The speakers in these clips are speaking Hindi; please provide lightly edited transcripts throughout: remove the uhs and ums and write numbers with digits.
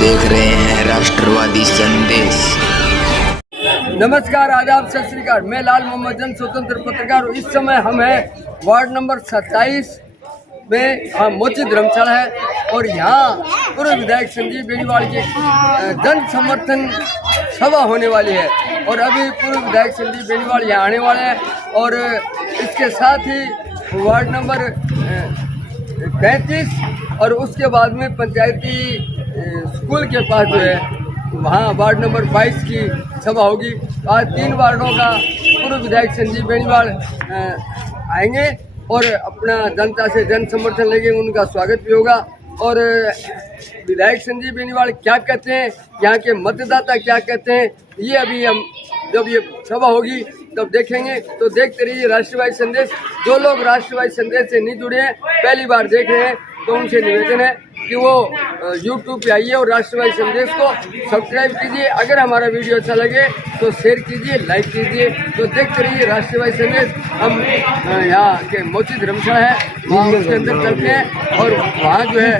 देख रहे हैं राष्ट्रवादी संदेश। नमस्कार, आदाब, सत श्री अकाल। मैं लाल मोहम्मद जन स्वतंत्र पत्रकार हूँ। इस समय हम हैं वार्ड नंबर 27 में मोची धर्मशाला है और यहाँ पूर्व विधायक संजीव बेनीवाल की जन समर्थन सभा होने वाली है और अभी पूर्व विधायक संजीव बेनीवाल यहाँ आने वाले हैं और इसके साथ ही वार्ड नंबर 35 और उसके बाद में पंचायती स्कूल के पास जो है वहाँ वार्ड नंबर 22 की सभा होगी। आज 3 वार्डों का पूर्व विधायक संजीव बेनीवाल आएंगे और अपना जनता से जन समर्थन लेंगे, उनका स्वागत भी होगा। और विधायक संजीव बेनीवाल क्या कहते हैं, यहाँ के मतदाता क्या कहते हैं, ये अभी हम जब ये सभा होगी तब देखेंगे। तो देखते रहिए राष्ट्रवादी संदेश। जो लोग राष्ट्रवादी संदेश से नहीं जुड़े हैं, पहली बार देख रहे हैं, तो उनसे निवेदन है कि वो YouTube पे आइए और राष्ट्रवादी संदेश को सब्सक्राइब कीजिए। अगर हमारा वीडियो अच्छा लगे तो शेयर कीजिए, लाइक कीजिए। तो देखते रहिए राष्ट्रवादी संदेश। हम यहाँ के मोची धर्मशाला है, वहाँ उसके अंदर चलते हैं और वहाँ जो है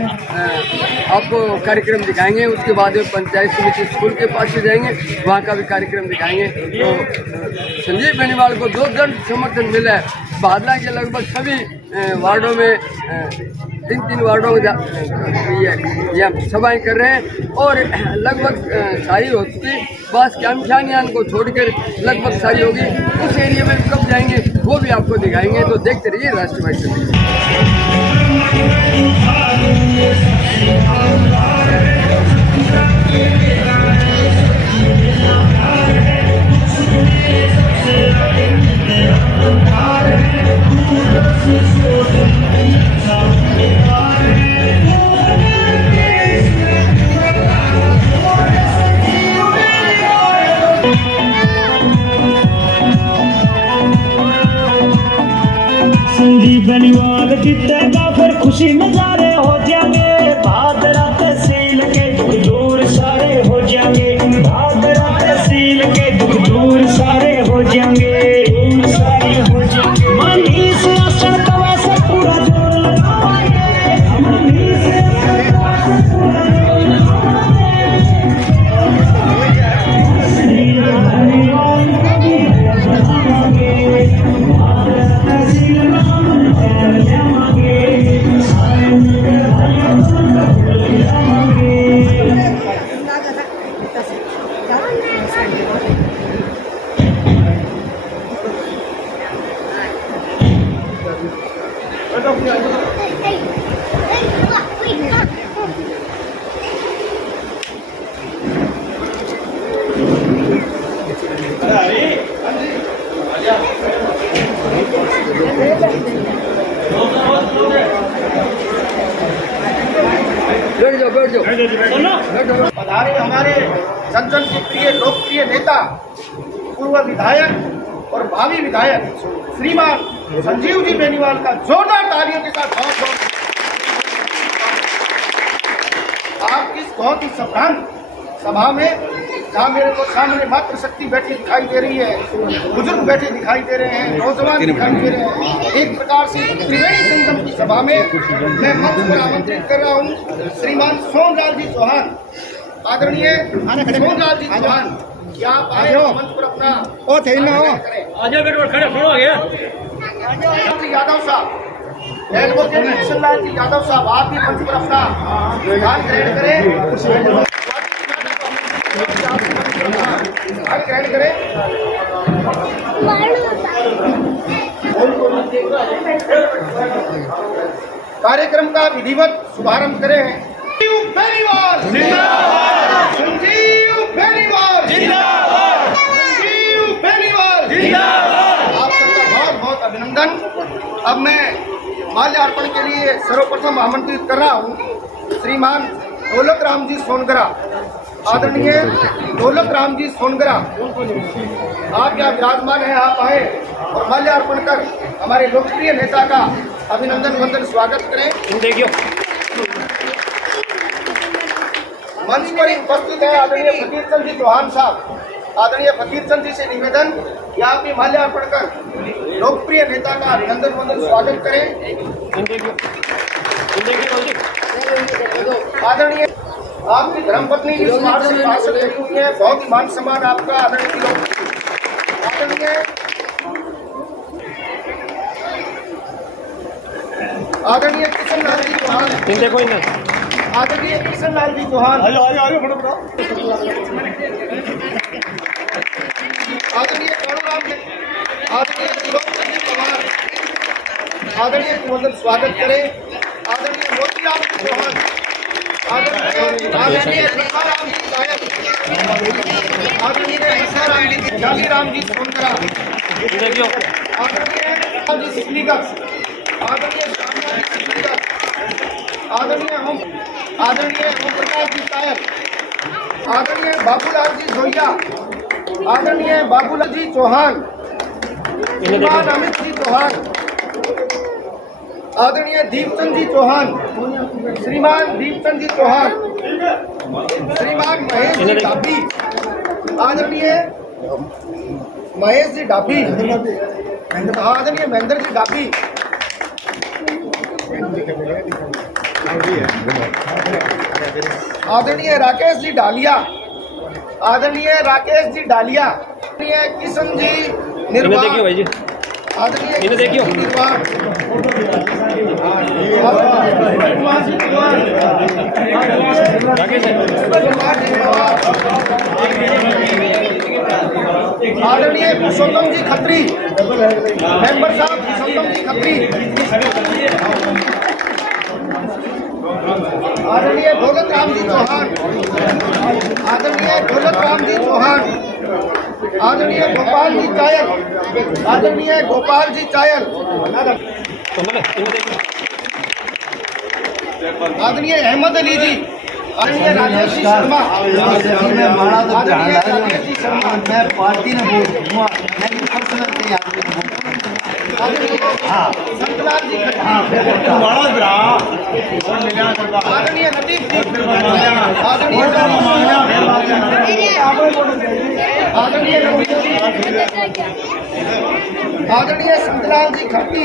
आपको कार्यक्रम दिखाएंगे। उसके बाद में पंचायत समिति स्कूल के पास से जाएंगे, वहाँ का भी कार्यक्रम दिखाएंगे। तो संजीव बेनीवाल को जो जन समर्थन मिला है, बादला के लगभग सभी वार्डों में 3 वार्डों में ये सभाएं कर रहे हैं और लगभग सारी हो चुकी। बस कैमशानियान को छोड़कर लगभग सारी होगी। उस एरिया में कब जाएंगे वो भी आपको दिखाएंगे। तो देखते रहिए राष्ट्रवादी संदेश। संजीव बेनीवाल जीतेगा फिर खुशी में सारे हो जाएंगे। भादरा तहसील के दुख दूर सारे हो जाएंगे। भादरा तहसील के दुख दूर सारे हो जाएंगे। मनी से असर तो वैसे पूरा जोर लगाएंगे। मनी से असर तो वैसे पूरा जोर लगाएंगे। संजीव बेनीवाल पधारे हमारे जन के प्रिय लोकप्रिय नेता, पूर्व विधायक और भावी विधायक श्रीमान संजीव जी बेनीवाल का जोरदार तालियों के साथ बहुत आपकी बहुत ही सभ्रांत सभा में, जहाँ मेरे को सामने मातृ शक्ति बैठी दिखाई दे रही है, बुजुर्ग बैठे दिखाई दे रहे हैं, नौजवान दिखाई दे रहे हैं। एक प्रकार से त्रिवेणी संगम की सभा में मैं मंच पर आमंत्रित कर रहा हूँ श्रीमान सोनलाल जी चौहान, आदरणीय सोनलाल जी चौहान, क्या आप आए मंच पर अपना यादव साहब, एडवोकेट किशनलाल जी यादव साहब, आप भी मंच पर अपना स्थान ग्रहण करें। ग्रहण करें। कार्यक्रम का विधिवत शुभारंभ करें। संजीव बेनीवाल जिंदाबाद, संजीव बेनीवाल जिंदाबाद, संजीव बेनीवाल जिंदाबाद। आप सबका बहुत बहुत अभिनंदन। अब मैं माल्यार्पण के लिए सर्वप्रथम आमंत्रित कर रहा हूँ श्रीमान दौलत राम जी सोनगरा, आदरणीय दौलत राम जी सोनगरा, आप यहाँ विराजमान हैं। आप आए और माल्यार्पण कर हमारे लोकप्रिय नेता का अभिनंदन वंदन स्वागत करें। मंच पर उपस्थित है आदरणीय फकीर चंद जी चौहान साहब। आदरणीय फकीर चंद जी से निवेदन कि आप भी माल्यार्पण कर लोकप्रिय नेता का अभिनंदन वंदन स्वागत करें। आदरणीय आपकी धर्मपत्नी इस मार्ग से पास लगी हुई है। बहुत ही मान सम्मान आपका आदरणीय आदरणीय किशन लाल जी चौहान, आदरणीय किशन लाल जी चौहान, आदरणीय काणूराम जी, आदरणीय त्रिलोक जी पवार, आदरणीय कुंदन स्वागत करें। आदरणीय मोतीराम जी चौहान, आदरणीय लखाराम जी नायक, आदरणीय जालीराम जी सोनकरा, आदरणीय राम जी सिकलीगर, आदरणीय श्यामलाल जी सिकलीगर, आदरणीय ओम प्रकाश जी तायर, आदरणीय बाबूलाल जी जोइया, आदरणीय बाबूलाल जी चौहान, श्रीमान अमित जी चौहान, आदरणीय दीपचंद जी चौहान, श्रीमान दीपचंद जी चौहान, श्रीमान महेश जी डाभी, आदरणीय महेश जी डाभी, आदरणीय महेंद्र जी डाभी, आदरणीय राकेश जी डालिया, आदरणीय राकेश जी डालिया, आदरणीय किशन जी निर्वाण, आदरणीय देखियो निर्वाण, आदरणीय पुरुषोत्तम जी खत्री, मेंबर साहब पुरुषोत्तम जी खत्री, आदरणीय दौलत राम जी चौहान, आदरणीय दौलत राम जी चौहान, आदरणीय गोपाल जी चायल, आदरणीय गोपाल जी चायल, आदरणीय अहमद अली जी, आदरणीय राजेश जी शर्मा, आदरणीय राजेश जी शर्मा, मैं पार्टी ने वोट हुआ, मैं पर्सनल के आदमी ने वोट संतलाल जी, आदरणीय लतीफ जी, आदरणीय लतीफ जी, आदरणीय संतलाल जी खत्री,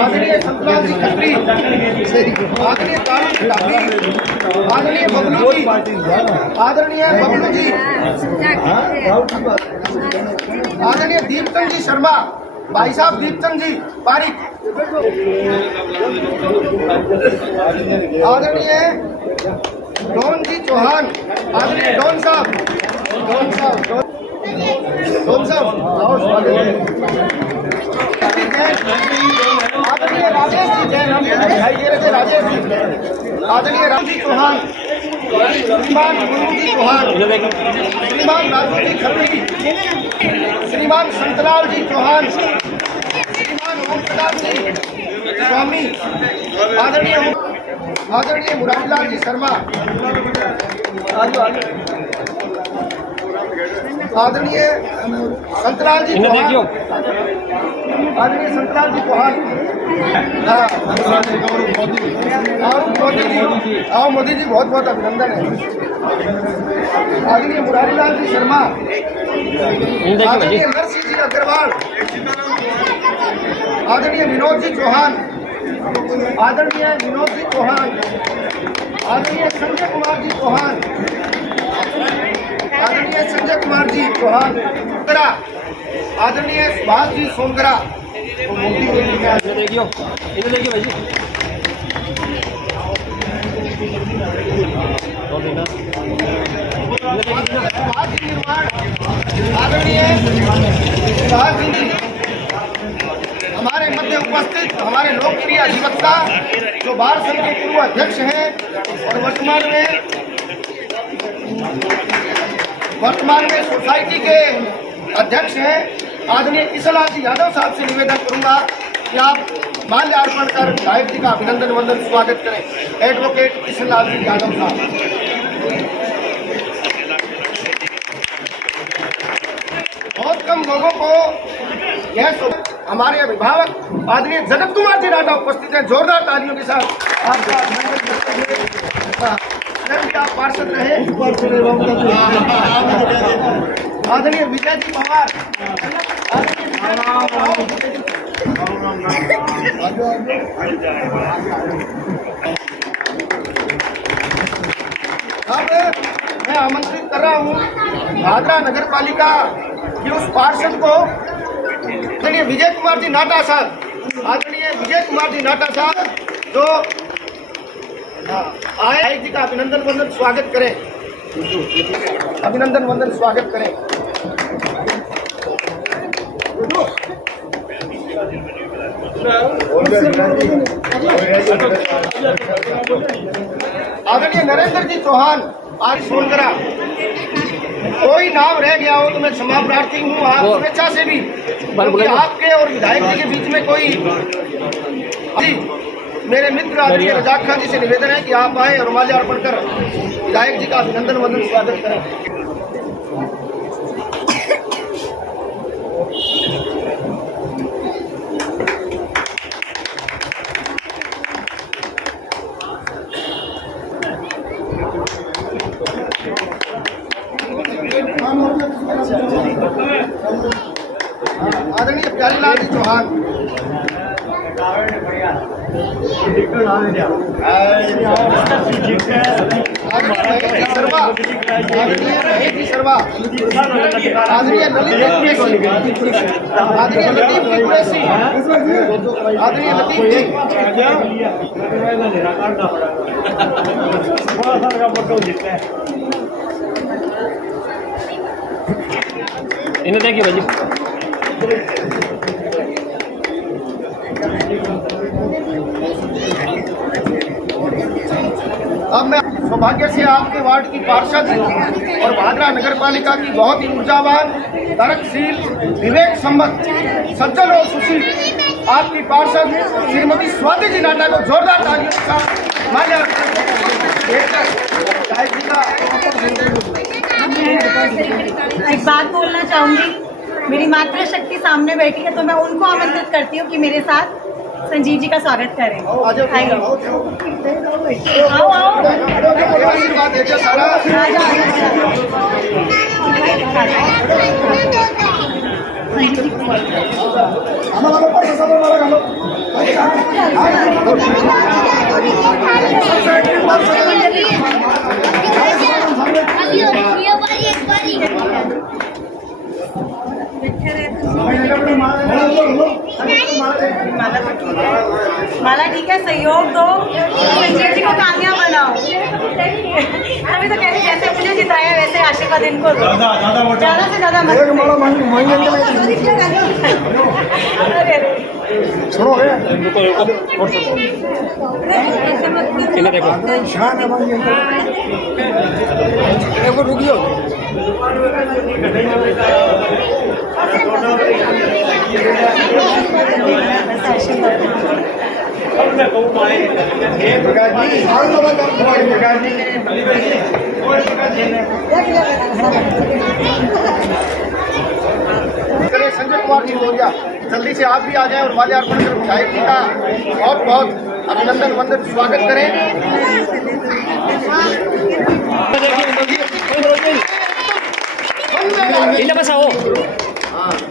आदरणीय संतलाल जी खत्री, आदरणीय कानून जी डाभी, आदरणीय बबलू जी, आदरणीय बबलू जी, आदरणीय दीपचंद जी शर्मा, भाई साहब दीपचंद जी पारिक, आदरणीय डॉन जी चौहान, आदरणीय डॉन साहब, आओ स्वागत है। आदरणीय राजेश जी जैन, हम दिखाई दे रहे थे राजेश जी, आदरणीय राम जी चौहान, श्रीमान गुरु जी चौहान, श्रीमान राजू जी खत्री, श्रीमान संतलाल जी चौहान, श्रीमान ओम प्रकाश जी स्वामी, आदरणीय मुरारीलाल जी शर्मा, आदरणीय संतलाल जी चौहान, आदरणीय संतलाल जी चौहान, आओ मोदी जी बहुत बहुत अभिनंदन है। आदरणीय मुरारीलाल जी शर्मा, आदरणीय नरसिंह जी अग्रवाल, आदरणीय विनोद जी चौहान, आदरणीय विनोद जी चौहान, आदरणीय संजय कुमार जी चौहान, आदरणीय संजय कुमार जी चौहान, आदरणीय सुभाष जी सोनकरा, देखियो भाई जी, आदरणीय हमारे मध्य उपस्थित हमारे लोकप्रिय अधिवक्ता जो बार संघ के पूर्व अध्यक्ष हैं और वर्तमान में सोसाइटी के अध्यक्ष हैं, आदरणीय किशनलाल जी यादव साहब से निवेदन करूंगा कि आप माल्यार्पण कर नायक जी का अभिनंदन वंदन स्वागत करें। एडवोकेट किशनलाल जी यादव साहब। बहुत कम लोगों को यह हमारे अभिभावक आदरणीय जगत कुमार जी राणा उपस्थित हैं, जोरदार तालियों के साथ आपका अभिनंदन करते हुए आप पार्षद रहे। आदरणीय विजय जी पवार, अब मैं आमंत्रित कर रहा हूँ भादरा नगर पालिका की उस पार्षद को आदरणीय विजय कुमार जी नाटा साहब, आदरणीय विजय कुमार जी नाटा साहब जो आए जी का अभिनंदन वंदन स्वागत करें, अभिनंदन वंदन स्वागत करें। आदरणीय नरेंद्र जी चौहान आज सोनकरा, कोई नाम रह गया हो तो मैं क्षमा प्रार्थी हूँ आप स्वेच्छा से भी, क्योंकि आपके और विधायक जी के बीच में कोई जी, मेरे मित्र आदरणीय रजाक खान जी से निवेदन है कि आप आए और माल्यार्पण कर विधायक जी का अभिनंदन वंदन स्वागत करें। आदरणीय प्यारीलाल जी चौहान, आदरणीय शर्मा, आदरणीय शर्मा, आदरणीय ललित कुरैशी, आदरणीय लतीफ कुरैशी, आदरणीय लतीफ जी, इन्हें देखिए भाई। अब मैं सौभाग्य से आपके वार्ड की पार्षद और भादरा नगर पालिका की बहुत ही ऊर्जावान, तर्कशील, विवेक सम्मत, सज्जन और सुशील आपकी पार्षद श्रीमती स्वाति जी नाटा को जोरदार तालियों के साथ माल्यार्पण एक बात बोलना चाहूंगी। मेरी मातृशक्ति सामने बैठी है तो मैं उनको आमंत्रित करती हूँ कि मेरे साथ संजीव जी का स्वागत करें। आइए, आओ आओ, माला ठीक है, सहयोग दो, संजीव जी को कामयाब बनाओ। अभी तो कहते जैसे मुझे जिताया वैसे आशीर्वाद इनको दो, ज्यादा से ज्यादा मत। संजय कुमार जी हो गया, जल्दी से आप भी आ जाएं और माल्यार्पण कर विधायक जी का बहुत बहुत अभिनंदन वंदन स्वागत करें।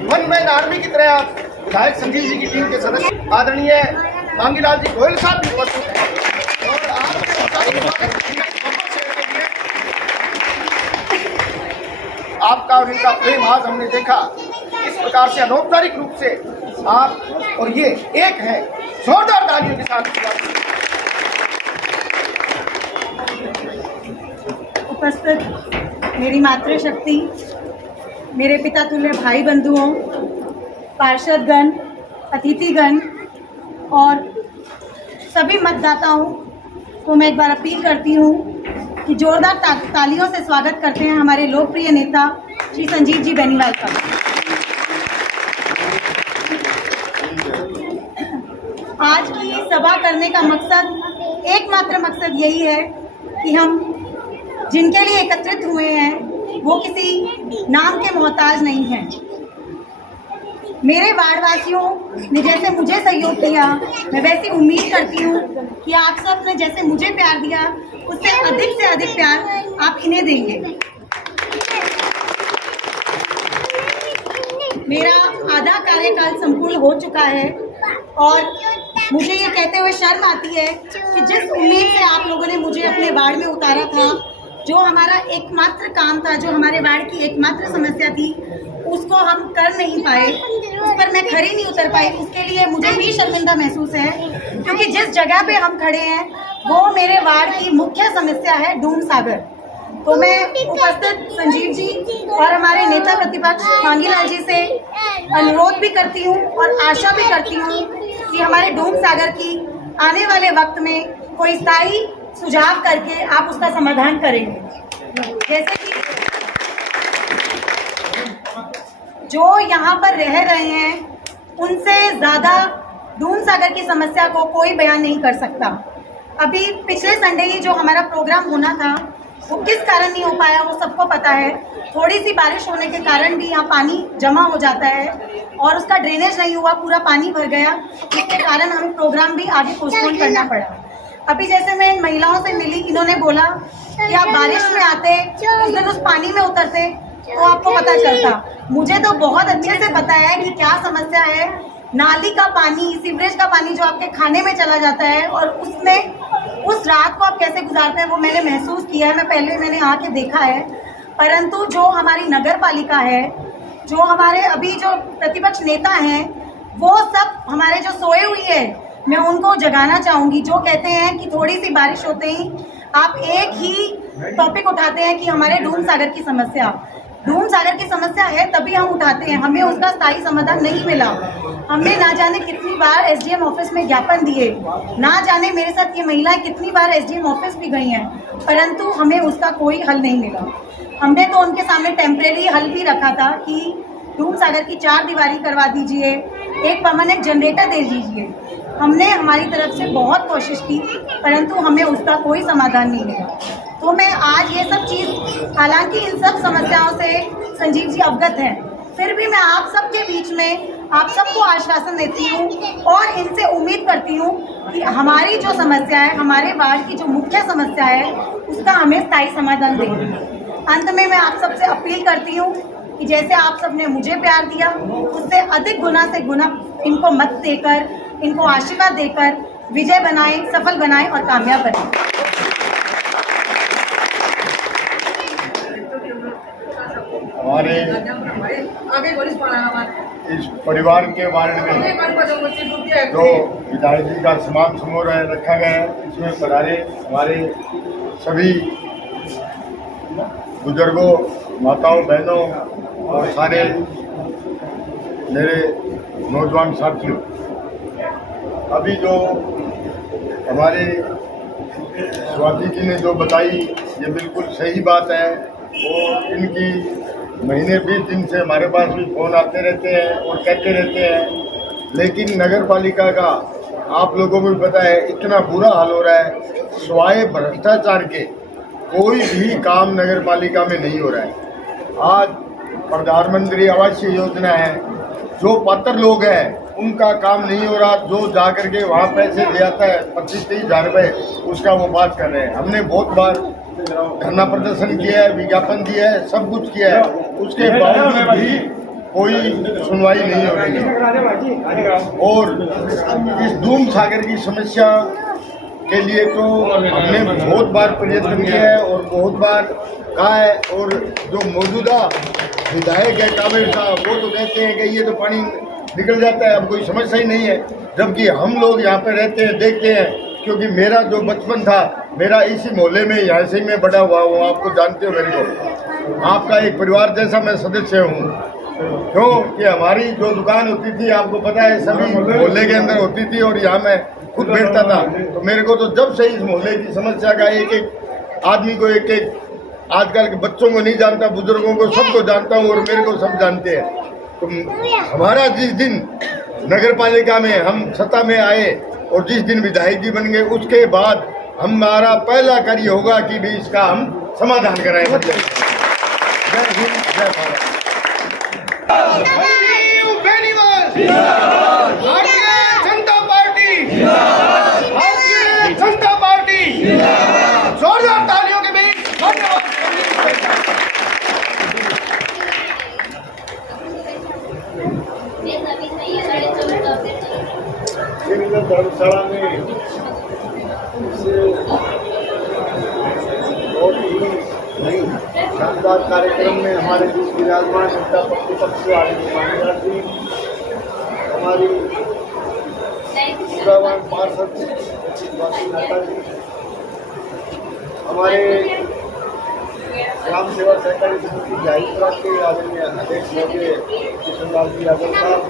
वन मैन आर्मी की तरह आप विधायक संजीव जी की टीम के सदस्य आदरणीय मांगीलाल जी गोयल साहब भी उपस्थित हैं और आपका और इनका प्रेम आज हमने देखा किस प्रकार से अनौपचारिक रूप से आप और ये एक है। जोरदार तालियों के साथ उपस्थित मेरी मातृशक्ति, मेरे पिता तुल्य भाई बंधुओं, पार्षदगण, अतिथिगण और सभी मतदाताओं को मैं एक बार अपील करती हूँ कि जोरदार तालियों से स्वागत करते हैं हमारे लोकप्रिय नेता श्री संजीव जी बेनीवाल का। आज की सभा करने का मकसद, एकमात्र मकसद यही है कि हम जिनके लिए एकत्रित हुए हैं वो किसी नाम के मोहताज नहीं हैं। मेरे वार्डवासियों ने जैसे मुझे सहयोग किया, मैं वैसी उम्मीद करती हूँ कि आप सब ने जैसे मुझे प्यार दिया उससे अधिक से अधिक प्यार आप इन्हें देंगे। मेरा आधा कार्यकाल संपूर्ण हो चुका है और मुझे ये कहते हुए शर्म आती है कि जिस उम्मीद से आप लोगों ने मुझे अपने वार्ड में उतारा था, जो हमारा एकमात्र काम था, जो हमारे वार्ड की एकमात्र समस्या थी, उसको हम कर नहीं पाए, उस पर मैं खरी नहीं उतर पाई। उसके लिए मुझे भी शर्मिंदा महसूस है, क्योंकि जिस जगह पे हम खड़े हैं वो मेरे वार्ड की मुख्य समस्या है डूम सागर। तो मैं उपस्थित संजीव जी और हमारे नेता प्रतिपक्ष मांगीलाल जी से अनुरोध भी करती हूँ और आशा भी करती हूँ कि हमारे डूम सागर की आने वाले वक्त में कोई स्थायी सुझाव करके आप उसका समाधान करेंगे। जैसे कि जो यहाँ पर रह रहे हैं उनसे ज़्यादा डूम सागर की समस्या को कोई बयान नहीं कर सकता। अभी पिछले संडे ही जो हमारा प्रोग्राम होना था वो किस कारण नहीं हो पाया वो सबको पता है। थोड़ी सी बारिश होने के कारण भी यहाँ पानी जमा हो जाता है और उसका ड्रेनेज नहीं हुआ, पूरा पानी भर गया, जिसके कारण हमें प्रोग्राम भी आगे पोस्टपोन करना पड़ा। अभी जैसे मैं इन महिलाओं से मिली, इन्होंने बोला कि आप बारिश में आते, उस दिन उस पानी में उतरते तो आपको पता चलता। मुझे तो बहुत अच्छे से पता है कि क्या समस्या है। नाली का पानी, सीवरेज का पानी जो आपके खाने में चला जाता है और उसमें उस रात को आप कैसे गुजारते हैं वो मैंने महसूस किया है। मैंने आके देखा है। परंतु जो हमारी नगर पालिका है, जो हमारे अभी जो प्रतिपक्ष नेता हैं, वो सब हमारे जो सोए हुए हैं, मैं उनको जगाना चाहूँगी। जो कहते हैं कि थोड़ी सी बारिश होते ही आप एक ही टॉपिक उठाते हैं कि हमारे डूम सागर की समस्या। डूम सागर की समस्या है तभी हम उठाते हैं, हमें उसका स्थायी समाधान नहीं मिला। हमने ना जाने कितनी बार एसडीएम ऑफिस में ज्ञापन दिए, ना जाने मेरे साथ ये महिलाएं कितनी बार एसडीएम ऑफिस भी गई हैं, परंतु हमें उसका कोई हल नहीं मिला। हमने तो उनके सामने टेम्परेरी हल भी रखा था कि डूम सागर की 4 दीवारी करवा दीजिए, एक परमानेंट जनरेटर दे दीजिए। हमने हमारी तरफ से बहुत कोशिश की, परंतु हमें उसका कोई समाधान नहीं मिला। तो मैं आज ये सब चीज़, हालांकि इन सब समस्याओं से संजीव जी अवगत हैं, फिर भी मैं आप सबके बीच में आप सबको आश्वासन देती हूँ और इनसे उम्मीद करती हूँ कि हमारी जो समस्या है, हमारे वार्ड की जो मुख्य समस्या है, उसका हमें स्थायी समाधान देंगे। अंत में मैं आप सबसे अपील करती हूँ कि जैसे आप सबने मुझे प्यार दिया, उससे अधिक गुना से गुना इनको मत देकर, इनको आशीर्वाद देकर विजय बनाएं, सफल बनाएं और कामयाब बनाएं। हमारे इस परिवार के वार्ड में जो विधायक जी का सम्मान समारोह रखा गया है, इसमें पधारे हमारे सभी बुजुर्गों, माताओं, बहनों और सारे मेरे नौजवान साथियों। अभी जो हमारे स्वाति जी ने जो बताई ये बिल्कुल सही बात है। और इनकी महीने 20 दिन से हमारे पास भी फ़ोन आते रहते हैं और कहते रहते हैं, लेकिन नगर पालिका का आप लोगों को भी पता है इतना बुरा हाल हो रहा है। स्वाय भ्रष्टाचार के कोई भी काम नगर पालिका में नहीं हो रहा है। आज प्रधानमंत्री आवास योजना है, जो पात्र लोग हैं उनका काम नहीं हो रहा, जो जा करके वहाँ पैसे ले आता है 25-30 हज़ार रुपये, उसका वो बात कर रहे हैं। हमने बहुत बार धरना प्रदर्शन किया है, विज्ञापन दिया है, सब कुछ किया है, उसके बावजूद भी कोई सुनवाई नहीं हो रही है। और इस डूम सागर की समस्या के लिए तो हमने बहुत बार प्रयत्न किया है और बहुत बार कहा है। और जो मौजूदा विधायक है कावेर साहब, वो तो कहते हैं कि ये तो पानी निकल जाता है, अब कोई समस्या ही नहीं है। जबकि हम लोग यहाँ पे रहते हैं, देखते हैं, क्योंकि मेरा जो बचपन था, मेरा इसी मोहल्ले में यहाँ से मैं बड़ा हुआ हूँ। आपको जानते हो, मेरे को आपका एक परिवार जैसा मैं सदस्य हूँ। क्यों कि हमारी जो दुकान होती थी, आपको पता है, सभी मोहल्ले के अंदर होती थी और यहाँ मैं खुद बैठता था। तो मेरे को तो जब से इस मोहल्ले की समस्या का एक आदमी को, एक आजकल के बच्चों को नहीं जानता, बुजुर्गों को सबको जानता हूँ और मेरे को सब जानते हैं। तो हमारा जिस दिन नगर पालिका में हम सत्ता में आए और जिस दिन विधायक जी बन गए, उसके बाद हमारा पहला कार्य होगा कि भी इसका हम समाधान कराएं। मतलब जय हिंद, जय भारत। भारतीय जनता पार्टी, भारतीय जनता पार्टी, जोरदार तालियों के बीच धन्यवाद। धर्मशाला में बहुत ही शानदार कार्यक्रम में हमारे बीच विराजमान जनता प्रतिपक्ष आदरणीय मान्यवर जी, हमारी पूरावान पार्षद वासी नाटा जी, हमारे ग्राम सेवा सहकारी समिति जाहिरा के आदरणीय अध्यक्ष महोदय किशन लाल जी यादव साहब,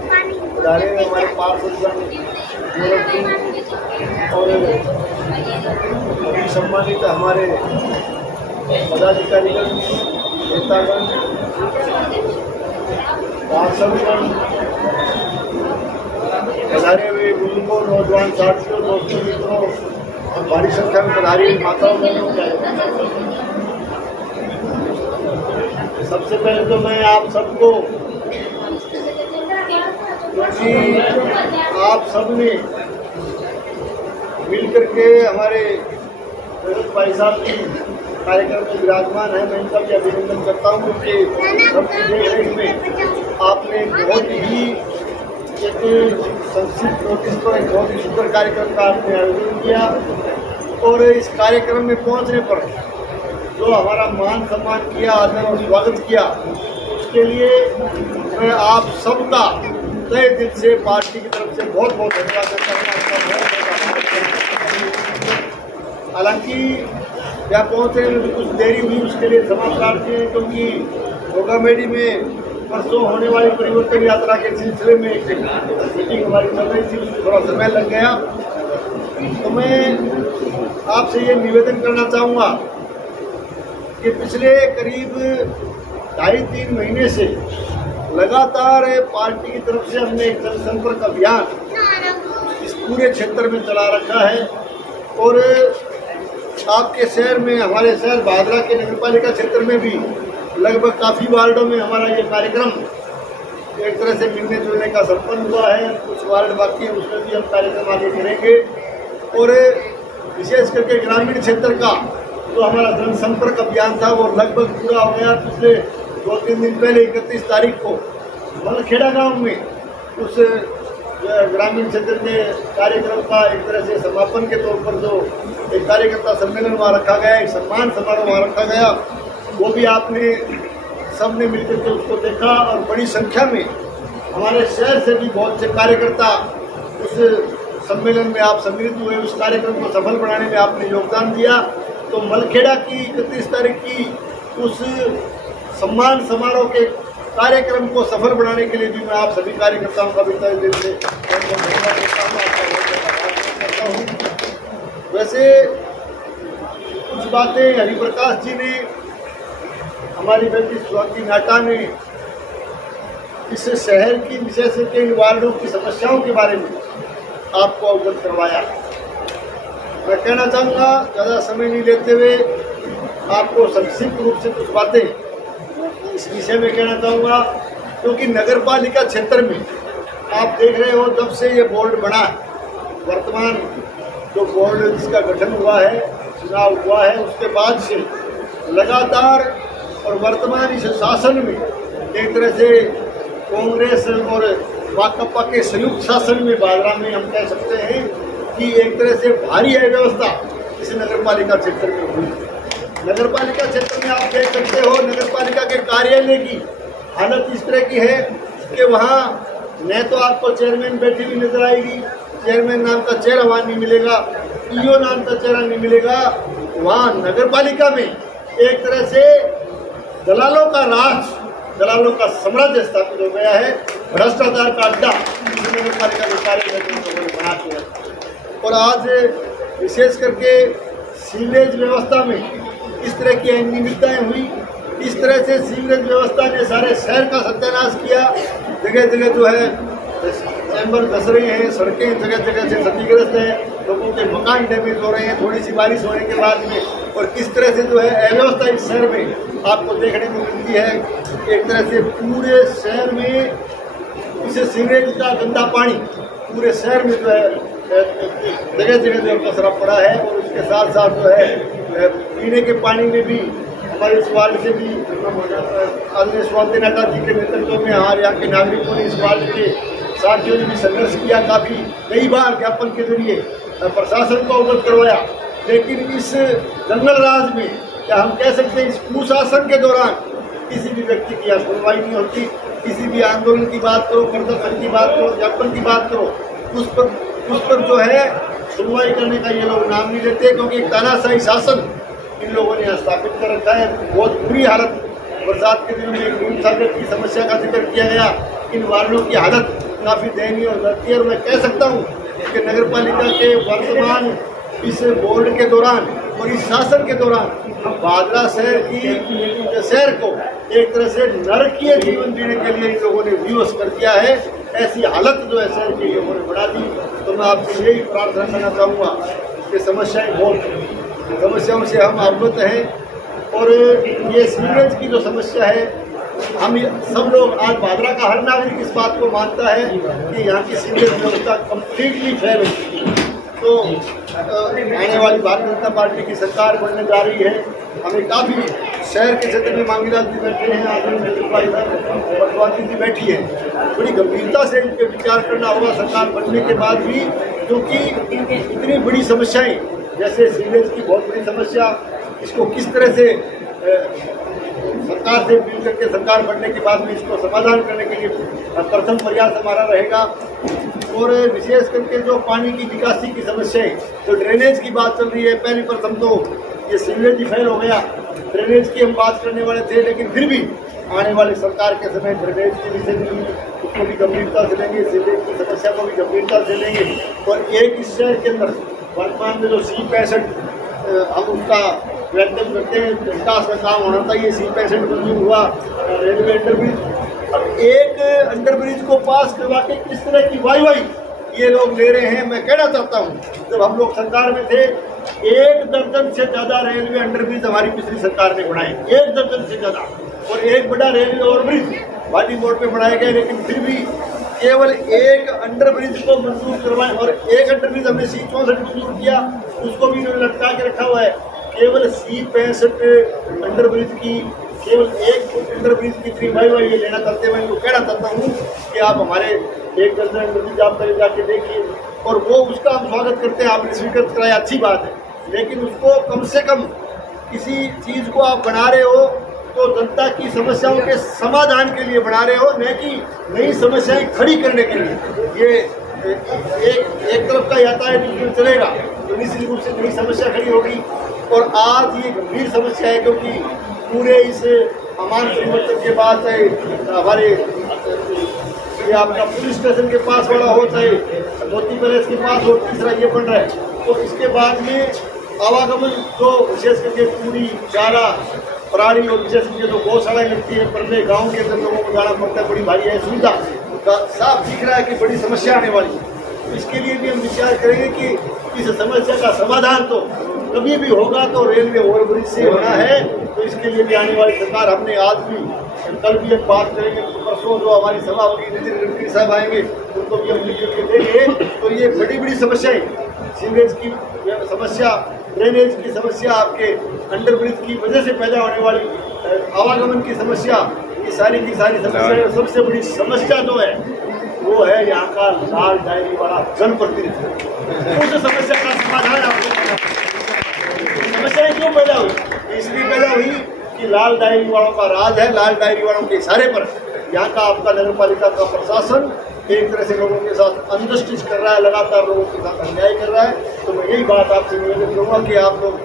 पधारे में हमारे पार्षदगण गौरव सिंह और अभी सम्मानित हमारे पदाधिकारीगण, नेतागण, पार्षदगण, पधारे हुए बुजुर्गों, नौजवान साथियों, दोस्तों, मित्रों और बड़ी संख्या में पधारी माताओं बहनों, सबसे पहले तो मैं आप सबको, क्योंकि आप सबने मिल करके हमारे भाई साहब की कार्यक्रम में विराजमान है, मैं इनका भी अभिनंदन करता हूँ क्योंकि सबकी देखरेख में आपने बहुत ही एक संक्षिप्त नोटिस पर एक बहुत ही सुंदर कार्यक्रम का आपने आयोजन किया और इस कार्यक्रम में पहुँचने पर जो हमारा मान सम्मान किया, आदर और स्वागत किया, उसके लिए मैं आप सबका तहे दिल से पार्टी की तरफ से बहुत बहुत धन्यवाद करता हूँ। हालांकि यहाँ पहुँचने में भी कुछ देरी हुई, उसके लिए क्षमा प्रार्थी है क्योंकि घोघामेडी में परसों होने वाली परिवर्तन यात्रा के सिलसिले में एक मीटिंग हमारी चल रही थी, उसमें थोड़ा समय लग गया। तो मैं आपसे ये निवेदन करना चाहूँगा कि पिछले करीब 2.5-3 महीने से लगातार पार्टी की तरफ से हमने एक जनसंपर्क अभियान इस पूरे क्षेत्र में चला रखा है और आपके शहर में, हमारे शहर भादरा के नगरपालिका क्षेत्र में भी लगभग काफ़ी वार्डों में हमारा ये कार्यक्रम एक तरह से मिलने जुलने का संपन्न हुआ है। कुछ वार्ड बाकी है, उसमें भी हम कार्यक्रम आगे करेंगे और विशेष करके ग्रामीण क्षेत्र का जो हमारा जनसंपर्क अभियान था वो लगभग पूरा हो गया। पिछले 2-3 दिन पहले 31 तारीख को मलखेड़ा गांव में उस ग्रामीण क्षेत्र के कार्यक्रम का एक तरह से समापन के तौर पर जो एक कार्यकर्ता सम्मेलन वहाँ रखा गया, एक सम्मान समारोह वहाँ रखा गया, वो भी आपने सबने मिलकर के उसको देखा और बड़ी संख्या में हमारे शहर से भी बहुत से कार्यकर्ता उस सम्मेलन में आप सम्मिलित हुए। उस कार्यक्रम को सफल बनाने में आपने योगदान दिया। तो मलखेड़ा की 31 तारीख की उस सम्मान समारोह के कार्यक्रम को सफल बनाने के लिए भी मैं आप सभी कार्यकर्ताओं का भी तहे दिल से धन्यवाद करता हूँ। वैसे कुछ बातें हरिप्रकाश जी ने, हमारी बेटी स्वाति नाटा ने इस शहर की विशेष करके इन वार्डों की समस्याओं के बारे में आपको अवगत करवाया। मैं कहना चाहूँगा, ज़्यादा समय नहीं लेते हुए आपको संक्षिप्त रूप से कुछ बातें इस विषय में कहना चाहूँगा, क्योंकि नगरपालिका क्षेत्र में आप देख रहे हो जब से ये बोर्ड बना है, वर्तमान जो बोर्ड जिसका गठन हुआ है, चुनाव हुआ है, उसके बाद से लगातार और वर्तमान इस शासन में एक तरह से कांग्रेस और भाकपा के संयुक्त शासन में भादरा में हम कह सकते हैं कि एक तरह से भारी अव्यवस्था इस नगरपालिका क्षेत्र में हुई। नगरपालिका क्षेत्र में आप देख सकते हो नगरपालिका के कार्यालय की हालत इस तरह की है कि वहाँ न तो आपको चेयरमैन बैठी हुई नजर आएगी, चेयरमैन नाम का चेहरा वहाँ नहीं मिलेगा, ईओ नाम का चेहरा नहीं मिलेगा। वहाँ नगरपालिका में एक तरह से दलालों का राज, दलालों का साम्राज्य स्थापित हो गया है, भ्रष्टाचार का अड्डा नगरपालिका के कार्यालय बना के रखा। और आज विशेष करके सीवरेज व्यवस्था में इस तरह की अनियमितताएं हुई, इस तरह से सीवरेज व्यवस्था ने सारे शहर का सत्यानाश किया। जगह जगह जो है चैम्बर धस रहे हैं, सड़कें जगह जगह से क्षतिग्रस्त हैं, लोगों के मकान डैमेज हो रहे हैं थोड़ी सी बारिश होने के बाद में। और किस तरह से जो है अव्यवस्था इस शहर में आपको देखने को मिलती है। एक तरह से पूरे शहर में इसे सीवरेज का गंदा पानी पूरे शहर में जो है जगह जगह जो पसरा पड़ा है। और उसके साथ साथ जो है पीने के पानी में भी हमारे इस वार्ड से भी आदरणीय स्वाति नाटा जी के नेतृत्व में हमारे यहाँ के नागरिकों ने, इस वार्ड के साथियों ने भी संघर्ष किया, काफ़ी कई बार ज्ञापन के जरिए प्रशासन को अवगत करवाया। लेकिन इस जंगल राज में क्या हम कह सकते हैं इस कुशासन के दौरान किसी भी व्यक्ति की यहाँ सुनवाई नहीं होती? किसी भी आंदोलन की बात करो, प्रदर्शन की बात करो, ज्ञापन की बात करो, उस पर जो है सुनवाई करने का ये लोग नाम नहीं लेते, क्योंकि एक तानाशाही शासन इन लोगों ने स्थापित कर रखा है। बहुत बुरी हालत, बरसात के दिनों में भूमि सागर की समस्या का जिक्र किया गया। इन वार्डों की हालत काफ़ी दयनीय हो जाती है और मैं कह सकता हूँ कि नगर पालिका के वर्तमान इस बोर्ड के दौरान और इस शासन के दौरान भादरा शहर को एक तरह से नरकीय जीवन जीने के लिए इन लोगों ने विवश कर दिया है। ऐसी हालत जो है शहर के लोगों ने बढ़ा दी। तो मैं आपसे यही प्रार्थना करना चाहूँगा कि समस्याओं से हम अवगत हैं और ये सीवरेज की जो समस्या है, हम सब लोग आज भादरा का हर नागरिक इस बात को मानता है कि यहाँ की सीवरेज व्यवस्था कम्प्लीटली फेल हो चुकी है। तो आने वाली भारतीय जनता पार्टी की सरकार बनने जा रही है। हमें काफ़ी शहर के क्षेत्र में मांगीलाल जी बैठे हैं, आदरणीय जी बैठी है, बड़ी गंभीरता से इन पर विचार करना होगा सरकार बनने के बाद भी, क्योंकि इतनी बड़ी समस्याएं जैसे सीवरेज की बहुत बड़ी समस्या, इसको किस तरह से सरकार से मिल करके सरकार बनने के बाद में इसको समाधान करने के लिए प्रथम प्रयास हमारा रहेगा। और विशेष करके जो पानी की निकासी की समस्याएं, तो ड्रेनेज की बात चल रही है, पहले प्रथम तो ये सीवरेज ही फेल हो गया, ड्रेनेज की हम बात करने वाले थे, लेकिन फिर भी आने वाले सरकार के समय ड्रेनेज के विषय में उसको भी गंभीरता से लेंगे, सीवरेज की समस्या को भी गंभीरता से लेंगे। और एक इस शहर के अंदर वर्तमान में जो C65 हम उसका प्रयत्न करते हैं, विकास का काम होना चाहिए। C65 मंजूर हुआ रेलवे अंडरब्रिज, अब एक अंडरब्रिज को पास करवा के किस तरह की वाई ये लोग ले रहे हैं। मैं कहना चाहता हूँ, जब हम लोग सरकार में थे 1 दर्जन से ज़्यादा रेलवे अंडरब्रिज हमारी पिछली सरकार ने बनाए, 1 दर्जन से ज़्यादा, और एक बड़ा रेलवे ओवरब्रिज वादी मोड़ पे बनाए गए, लेकिन फिर भी केवल एक अंडरब्रिज को मंजूर करवाएं। और एक अंडरब्रिज हमने C64 मंजूर किया, उसको भी इन्होंने लटका के रखा हुआ है। केवल C65 अंडरब्रिज की, केवल एक अंडरब्रिज की इतनी वाई ये लेना चाहते हैं। मैं इनको कहना चाहता हूँ कि आप हमारे 1 दर्जन अंडरब्रिज आप कहीं जाके देखिए, और वो उसका हम स्वागत करते हैं। आपने स्वीकृत कराया, अच्छी बात है, लेकिन उसको कम से कम किसी चीज़ को आप बना रहे हो तो जनता की समस्याओं के समाधान के लिए बना रहे हो, न कि नई समस्याएं खड़ी करने के लिए। ये एक तरफ का यातायात उसमें चलेगा तो निश्चित रूप से नई समस्या खड़ी होगी। और आज ये गंभीर समस्या है, क्योंकि पूरे इस अमान परिवर्तन के बाद चाहे हमारे ये आपका पुलिस स्टेशन के पास वाला हो, चाहे मोती पैलेस के पास हो, तीसरा ये बन रहा है, तो इसके बाद में आवागमन जो विशेष करके पूरी चारा प्राणी और विशेष करके जो गौशालाएं लगती है, परले गाँव के अंदर लोगों को जाना पड़ता है, बड़ी भारी है सुविधा, साफ दिख रहा है कि बड़ी समस्या आने वाली है। इसके लिए भी हम विचार करेंगे कि इस समस्या का समाधान तो कभी भी होगा तो रेलवे ओवरब्रिज से होना है। तो इसके लिए भी आने वाली सरकार, हमने आज भी कल भी हम बात करेंगे, परसों जो हमारी सभा होगी नितिन गडकरी साहब आएंगे, उनको भी हम लिख के देंगे। तो ये बड़ी बड़ी समस्याएं, सीवरेज की समस्या, ड्रेनेज की समस्या, आपके अंडरब्रिज की वजह से पैदा होने वाली आवागमन की समस्या, ये सारी की सारी समस्याएं। सबसे बड़ी समस्या जो है वो है यहाँ का लाल डायरी वाला जनप्रतिनिधित्व। उस समस्या का समाधान आपको करना पड़ेगा। समस्याएं क्यों पैदा हुई? इसलिए पैदा हुई कि लाल डायरी वालों का राज है, लाल डायरी वालों के इशारे पर यहाँ का आपका नगर पालिका का प्रशासन एक तरह से लोगों के साथ अनजस्टिस कर रहा है, लगातार लोगों के साथ अन्याय कर रहा है। तो मैं यही बात आपसे निवेदन करूँगा कि आप लोग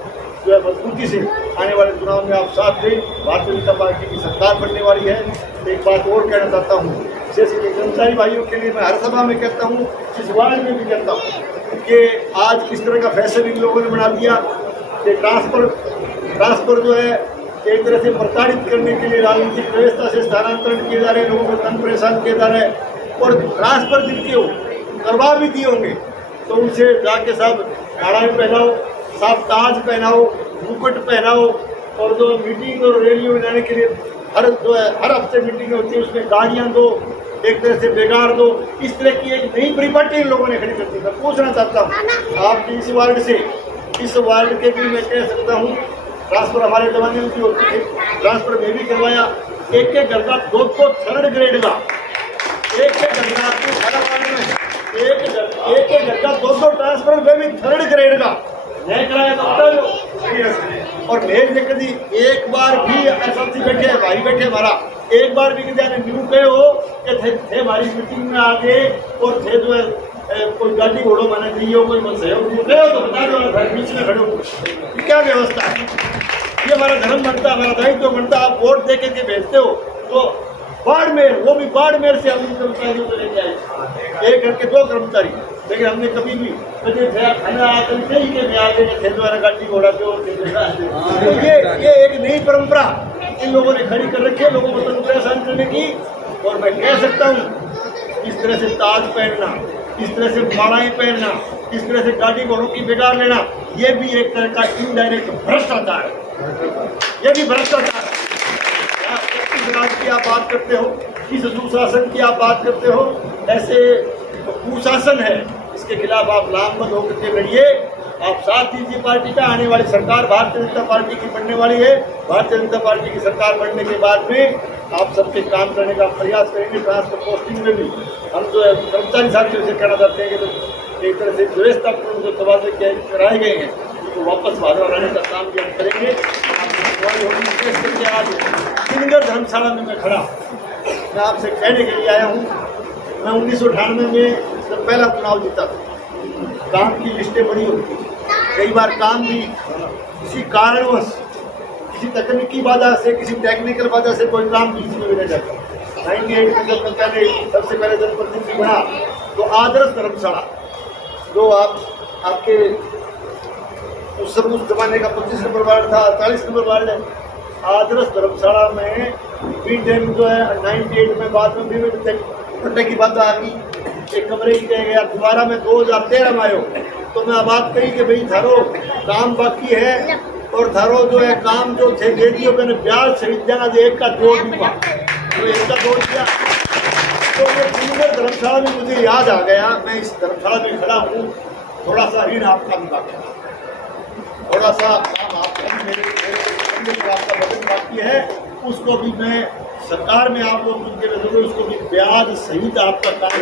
जो है मजबूती से आने वाले चुनाव में आप साथ दें। भारतीय जनता पार्टी की सरकार बनने वाली है। एक बात और कहना चाहता हूँ, जैसे कि कर्मचारी भाइयों के लिए मैं हर सभा में कहता हूँ, इस वार्ड में भी कहता हूँ कि आज किस तरह का फैशन इन लोगों ने बना दिया कि ट्रांसफर जो है एक तरह से प्रताड़ित करने के लिए राजनीतिक व्यवस्था से स्थानांतरण किए जा रहे हैं, लोगों को तंग परेशान किया जा रहा है। और ट्रांसफर जिनके हो करवा भी दिए होंगे तो उनसे जाके साहब कड़ाई पहनाओ, साहब ताज पहनाओ, मुकुट पहनाओ, और जो मीटिंग और रैली में जाने के लिए हर हफ्ते मीटिंग होती है, उसमें गाड़ियाँ दो, एक तरह से बेगार दो। इस तरह की एक नई परिपाटी इन लोगों ने खड़ी कर दी। मैं पूछना चाहता हूँ आपकी इस वार्ड से, इस वार्ड के भी मैं कह सकता हूँ, ट्रांसफर हमारे जमाने में भी होती थी, ट्रांसफर में भी करवाया। एक घर का 2 थर्ड ग्रेड का, एक घर का 2 ट्रांसफर में भी थर्ड ग्रेड का नहीं कराया तो और मेरे से कभी एक बार भी ऐसा बैठे भाई बैठे हमारा एक बार भी कभी न्यू कहे हो कि थे हमारी मीटिंग में आगे और थे जो है कोई गाड़ी घोड़ो मैंने दी हो कोई मन सहयोग गए हो तो बता दो घर बीच में खड़े हो। क्या व्यवस्था है? ये हमारा धर्म बनता है, हमारा दायित्व बनता है। आप वोट दे करके भेजते हो तो बाड़मेर, वो भी बाड़मेर से हम कर्मचारियों को लेके आए, एक करके 2 कर्मचारी, लेकिन हमने कभी भी गाड़ी घोड़ा तो ये एक नई परंपरा इन लोगों ने खड़ी कर रखी है लोगों को तंत्र आसान करने की। और मैं कह सकता हूँ इस तरह से ताज पहनना, इस तरह से मालाएं पहनना, इस तरह से गाड़ी घोड़ों की बिगाड़ लेना, ये भी एक तरह का इनडायरेक्ट भ्रष्टाचार है। ये भी भ्रष्टाचार है। किस राज की आप बात करते हो, किस सुशासन की आप बात करते हो, ऐसे कुशासन है, इसके खिलाफ आप लामबंद होकर के लड़िए। आप साथ दीजिए पार्टी का। आने वाली सरकार भारतीय जनता पार्टी की बनने वाली है। भारतीय जनता पार्टी की सरकार बनने के बाद में आप सबके काम करने का प्रयास करेंगे। ट्रांसफर पोस्टिंग में भी हम जो है कर्मचारी साथियों से कहना चाहते हैं कि तो एक तरह से व्यवस्थापूर्ण जो तबादले कराए गए हैं उनको वापस भाजपा लाने का काम भी हम करेंगे। आज सिंगर धर्मशाला में मैं खड़ा, मैं आपसे कहने के लिए आया हूँ। मैं 1998 में जब पहला चुनाव जीता था, काम की लिस्टें बड़ी होती, कई बार काम भी किसी कारणवश, किसी तकनीकी बाधा से, किसी टेक्निकल बाधा से कोई काम बीच में रह जाता। 98 में जब पहले सबसे पहले जनप्रतिनिधि बना तो आदर्श धर्मशाला जो आपके उस जमाने का 25 नंबर वार्ड था, 48 नंबर वार्ड है। आदर्श धर्मशाला में बीच जो है 98 में बाद में भी फटे की बात आ गई, एक कमरे की कह गया। दोबारा में 2013 में आयो तो मैं बात कही कि भाई थारो काम बाकी है और थारो जो है काम जो थे दे दियो, मैंने ब्याज सहित जाना दे, एक का 2 दिया तो एक का 2 दिया। तो ये सुंदर धर्मशाला में मुझे याद आ गया, मैं इस धर्मशाला में खड़ा हूँ। थोड़ा सा ऋण आपका भी बाकी है, थोड़ा सा काम आपका भी मेरे आपका बजट बाकी है, उसको भी मैं सरकार में आप लोग उनके नजर उसको भी ब्याज सहित आपका काम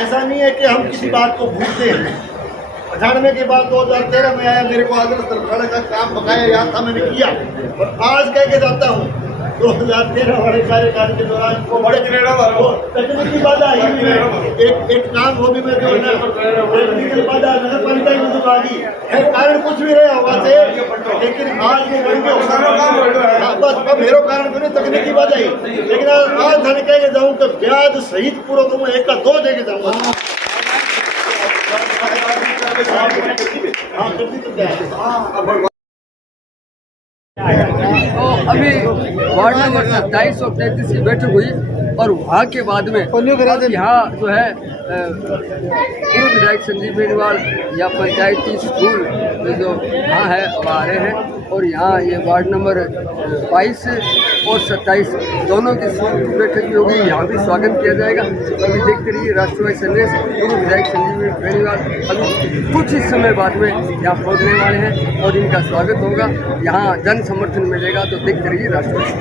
ऐसा नहीं है कि हम किसी बात को भूलते हैं। 98 के बाद 2013 में आया, मेरे को आदर्श धर्मशाला का काम बकाया याद था, मैंने किया। और आज कह के जाता हूँ 2013 वाले कार्यकाल के दौरान को बड़े तकनीकी बाधा आई, एक काम वो भी मैं जो है तकनीकी बाधा नगर पालिका की जो गाड़ी है, कारण कुछ भी रहे होगा से, लेकिन आज ये बस मेरो कारण तो नहीं तकनीकी बाधा ही, लेकिन आज धन कह के जाऊँ तो ब्याज सहित पूरा तो मैं 1 का 2 दे के जाऊँगा। हाँ कर दी तो क्या है। तो अभी वार्ड नंबर 27 और 33 की बैठक हुई और वहाँ के बाद में यहाँ जो है पूर्व विधायक संजीव बेनीवाल या पंचायती स्कूल में जो यहाँ है वो आ रहे हैं और यहाँ ये वार्ड नंबर 22 और 27 दोनों की बैठक भी होगी, यहाँ भी स्वागत किया जाएगा। अभी देखते रहिए राष्ट्रवादी संदेश। पूर्व विधायक संजीव बेनीवाल अभी कुछ ही समय बाद में यहाँ पहुँचने वाले हैं और इनका स्वागत होगा, यहाँ जन समर्थन मिलेगा। तो देखते रहिए राष्ट्रवादी।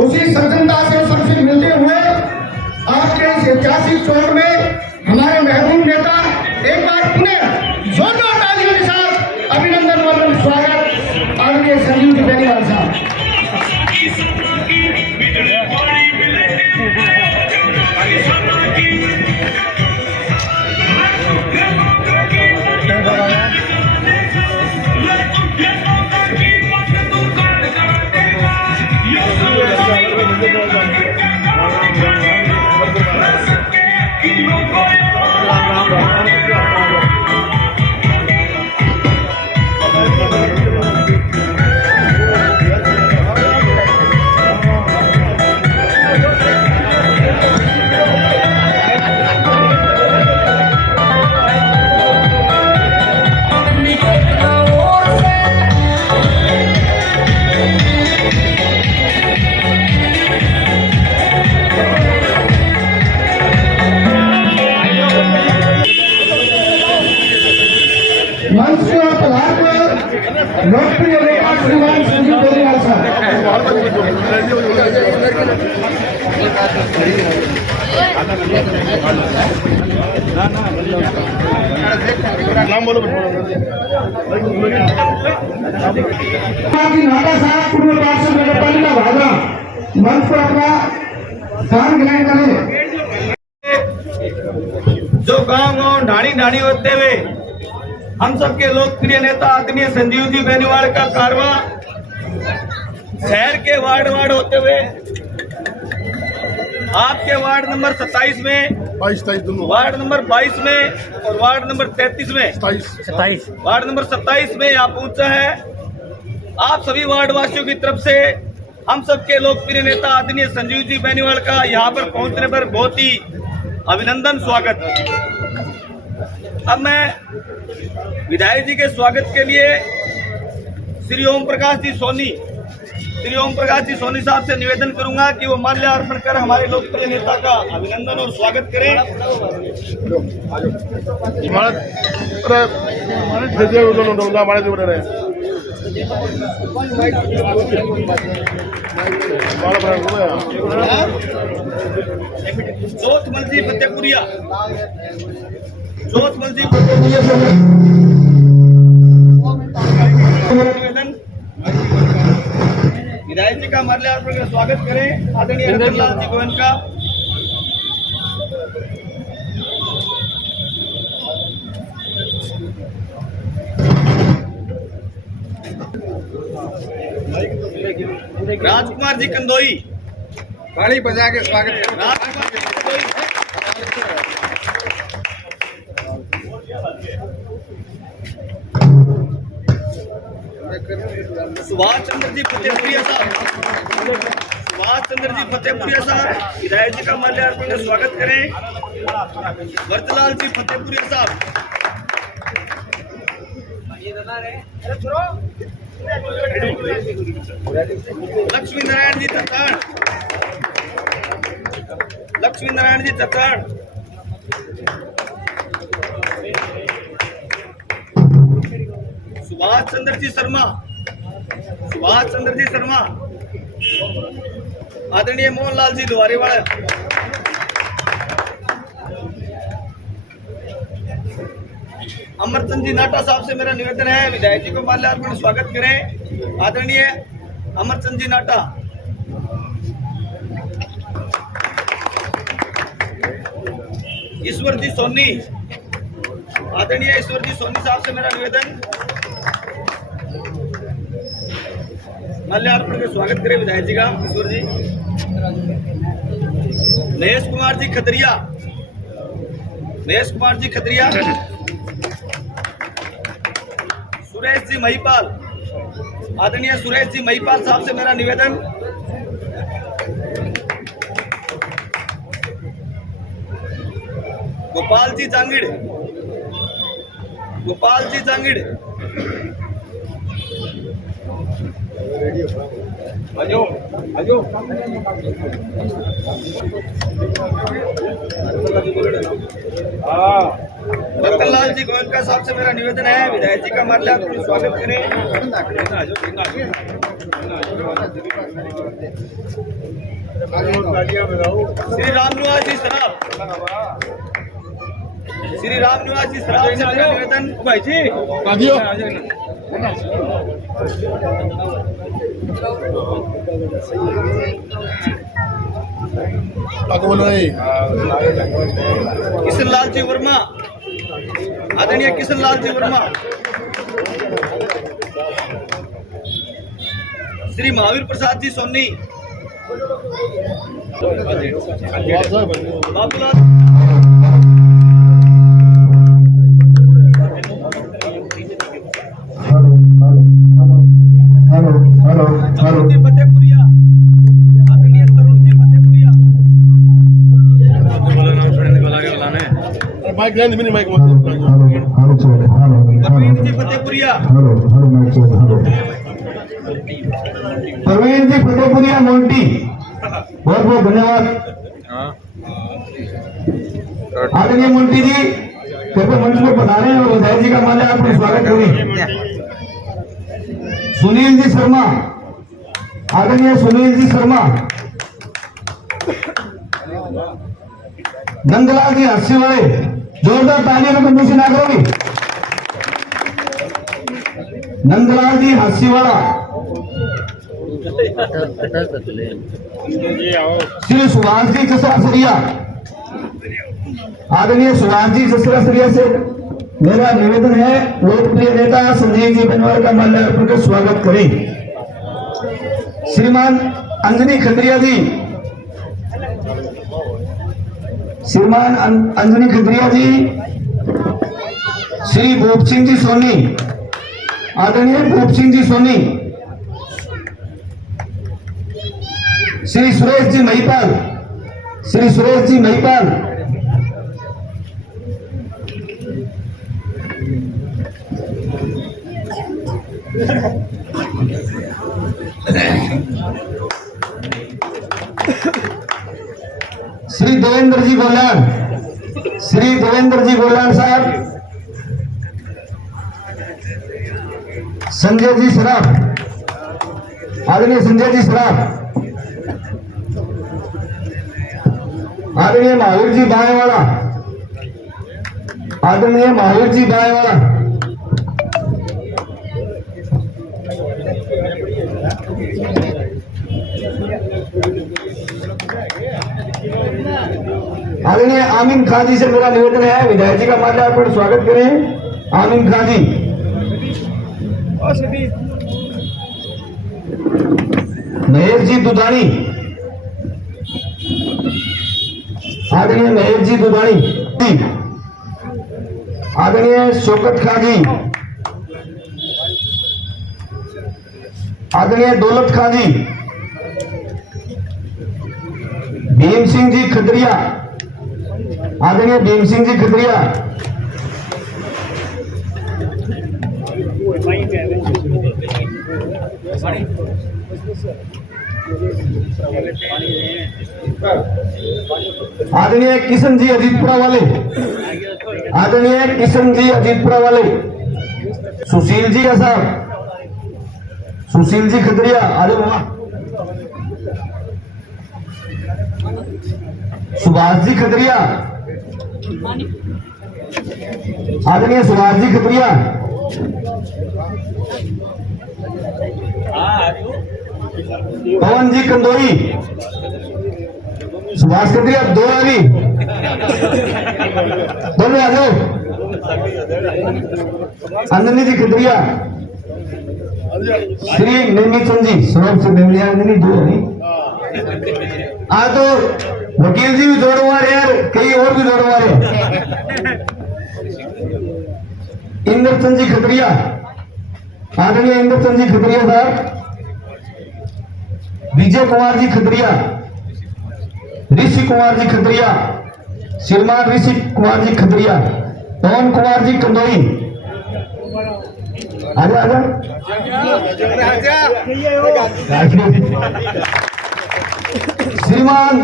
उसी सज्जनता से सबसे मिलते हुए आपके इस ऐतिहासिक चौर में हमारे महबूब नेता एक बार पुनः जोरदार तालियों के साथ अभिनंदन लोकप्रिय नेता श्रीमान संजीव बेनीवाल साहब। नाम बोलो नाटा साहब पूर्व पार्षद नगरपालिका भादरा मंच पर अपना स्थान ग्रहण करें। जो गांव ढाणी ढाणी होते हुए हम सबके लोकप्रिय नेता आदरणीय संजीव जी बेनीवाल का कारवा शहर के वार्ड होते हुए आपके वार्ड नंबर 27 में, 22-23 दोनों वार्ड नंबर 22 में और वार्ड नंबर 33 में, 27 वार्ड नंबर 27 में यहाँ पहुंचा है। आप सभी वार्ड वासियों की तरफ से हम सबके लोकप्रिय नेता आदरणीय संजीव जी बेनीवाल का यहाँ पर पहुंचने पर बहुत ही अभिनंदन स्वागत। अब मैं विधायक जी के स्वागत के लिए श्री ओम प्रकाश जी सोनी साहब से निवेदन करूंगा कि वो माल्यार्पण कर हमारे लोकप्रिय नेता का अभिनंदन और स्वागत करें। जोतमल जी फतेहपुरिया निवेदन विधायक जी का माल्यार्पण का स्वागत करें आदरणीय रतनलाल जी गोविंद का। राजकुमार जी कंदोई ताली बजा के स्वागत करें। राजकुमार जी कंदोई। सुभाष चंद्र जी फतेहपुरिया साहब विधायक जी का माल्यार्पण का स्वागत करें। वर्तलाल जी फतेहपुरिया साहब। लक्ष्मी नारायण जी तत्ताड़। सुभाष चंद्र जी शर्मा आदरणीय मोहनलाल जी द्वारेवाड़ा। अमरचंद जी नाटा साहब से मेरा निवेदन है विधायक जी को माल्यार्पण स्वागत करें आदरणीय अमरचंद जी नाटा। ईश्वर जी सोनी आदरणीय ईश्वर जी सोनी साहब से मेरा निवेदन माल्यार्पण का स्वागत करें विधायक जी का। ईश्वर जी। महेश कुमार जी खतरिया। सुरेश जी महिपाल आदरणीय सुरेश जी महिपाल साहब से मेरा निवेदन गोपाल जी जांगिड़। रतनलाल जी गोयनका साहब से मेरा निवेदन है विधायक जी का माल्यार्पण स्वागत करें। श्री रामनिवास जी सराफ से मेरा निवेदन भाई जी किशनलाल जी वर्मा आदरणीय किशनलाल जी वर्मा। श्री महावीर प्रसाद जी सोनी। बाबूलाल फतेहपुरिया आदरणीय तरुण जी फतेहपुरिया। प्रवीण जी फतेहपुरिया। मोंटी बहुत बहुत धन्यवाद आदरणीय मोंटी जी कृपया मंच पर बता रहे हैं और विधायक जी का माल्यार्पण स्वागत करें। सुनील जी शर्मा, आदरणीय सुनील जी शर्मा। नंदलाल जी हस्सी वाले, जोरदार तालियों में कंजूसी ना करोगी। नंदलाल जी हस्सी वाला, श्री सुभाष जी जसरासरिया, आदरणीय सुभाष जी जसरासरिया से मेरा निवेदन है लोकप्रिय नेता संजीव जी बेनीवाल का माल्यार्पण कर स्वागत करें। श्रीमान अंजनी खत्रिया जी, श्रीमान अंजनी खत्रिया जी, श्री भूप सिंह जी सोनी, आदरणीय भूप सिंह जी सोनी, श्री सुरेश जी महिपाल, श्री सुरेश जी महिपाल, श्री देवेंद्र जी गोलान, श्री देवेंद्र जी गोलान साहब, संजय जी सराफ, आदरणीय संजय जी सराफ, आदरणीय महावीर जी बाएवाला, आदरणीय महावीर जी बाएवाला, आदरणीय आमीन खान जी से मेरा निवेदन है विधायक जी का माल्यार्पण स्वागत करें। आमीन खान जी, महेश जी दुधानी, आदरणीय महेश जी दुधानी, आदरणीय शौकत खान जी, आदरणीय दौलत खान जी, भीम सिंह जी खत्रिया, आदरणीय भीम सिंह जी खत्रिया, आदरणीय किशन जी अजीतपुरा वाले, आदरणीय किशन जी अजीतपुरा वाले, सुशील जी का साहब, सुशील जी खत्रिया, अरे वाह, सुभाष जी खत्रिया, आदरणीय सुभाष जी खत्रिया, पवन जी कंदोई, सुभाष खत्रिया, दो आदमी दोनों आ जाओ, अंजनी जी खत्रिया, श्री निर्मित चंद जी, स्वरूप से अंजनी दो है। आ तो वकील जी भी जोड़वा रहे हैं, कई और भी जोड़वा रहे हैं। इंद्रचंद जी खत्रिया, आदरणीय इंद्रचंद जी खत्रिया साहब, विजय कुमार जी खत्रिया, ऋषि कुमार जी खत्रिया, श्रीमान ऋषि कुमार जी खत्रिया, पवन कुमार जी कंदोई, आजा आजा, श्रीमान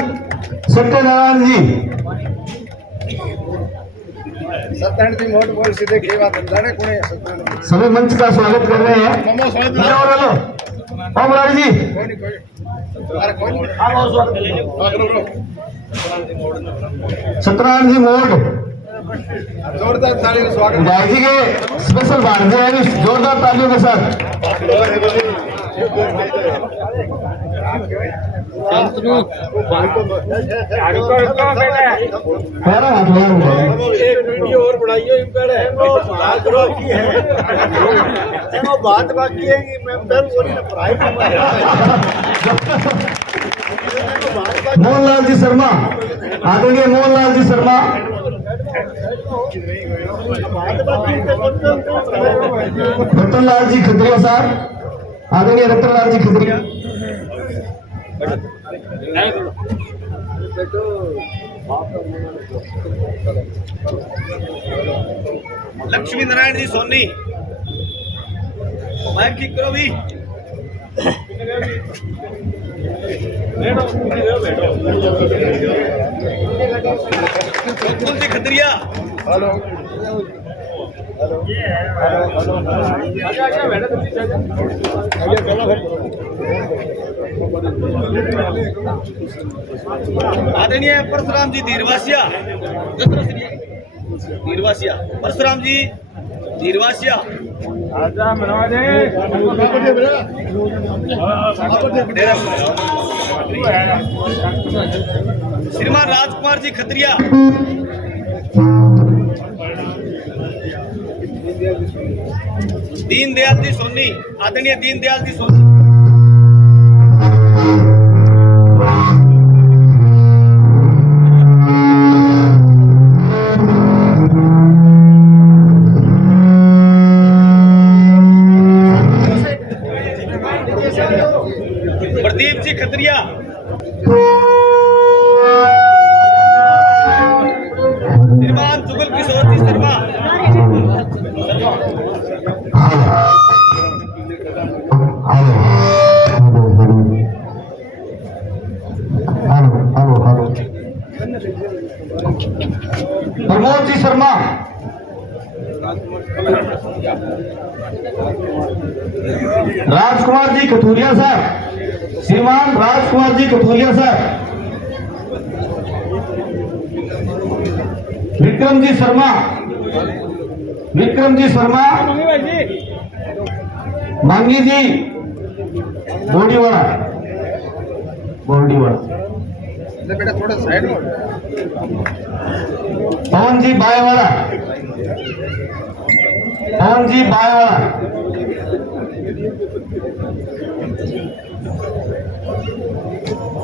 सत्यनारायण जी, सत्यनारायण जी मोट बोल सीधे की बात जाने कोने सभी मंच का स्वागत कर रहे हैं। ओम रानी जी, सत्यनारायण जी मोट, जोरदार ताली में स्वागत। विधायक जी के स्पेशल भांजे हैं, जोरदार तालियों के साथ। पैरा हाथ में एक वीडियो और बनाइए, बात बाकी है कि मेंबर मोहनलाल जी शर्मा, आदरणीय मोहनलाल जी शर्मा, रतनलाल जी खत्रिया साहब, आदरणीय रतनलाल जी खत्रिया, लक्ष्मी नारायण जी सोनी, माइक ठीक करो भी। जी खत्रिया, हेलो आदरणीय परशुराम जी धीरवासिया, धीरवासिया, परशुराम जी धीरवासिया, श्रीमान राजकुमार जी खत्रिया, दीनदयाल जी सोनी, आदरणीय दीनदयाल जी सोनी, प्रदीप जी खत्रिया, श्रीमान जुगल किशोर जी शर्मा, प्रमोद जी शर्मा, राजकुमार जी कथूरिया साहब, श्रीमान राजकुमार जी कथूरिया साहब, विक्रम जी शर्मा, विक्रम जी शर्मा, मांगी जी बोडीवाड़ा, बोडीवाड़ा, बेटा थोड़ा साइड में पवन जी बायवाड़ा, पवन जी बायवाड़ा,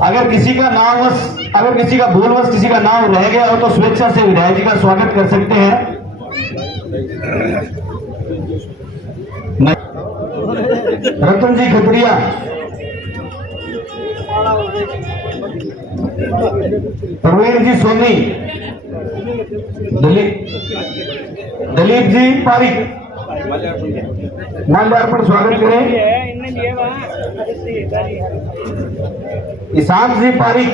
अगर किसी का भूलवश किसी का नाम रह गया हो तो स्वेच्छा से विधायक जी का स्वागत कर सकते हैं। रतन जी खत्रिया, प्रवीण जी सोनी, दलीप जी पारिक, माल्यार्पण स्वागत करें। ईशांत जी पारिक,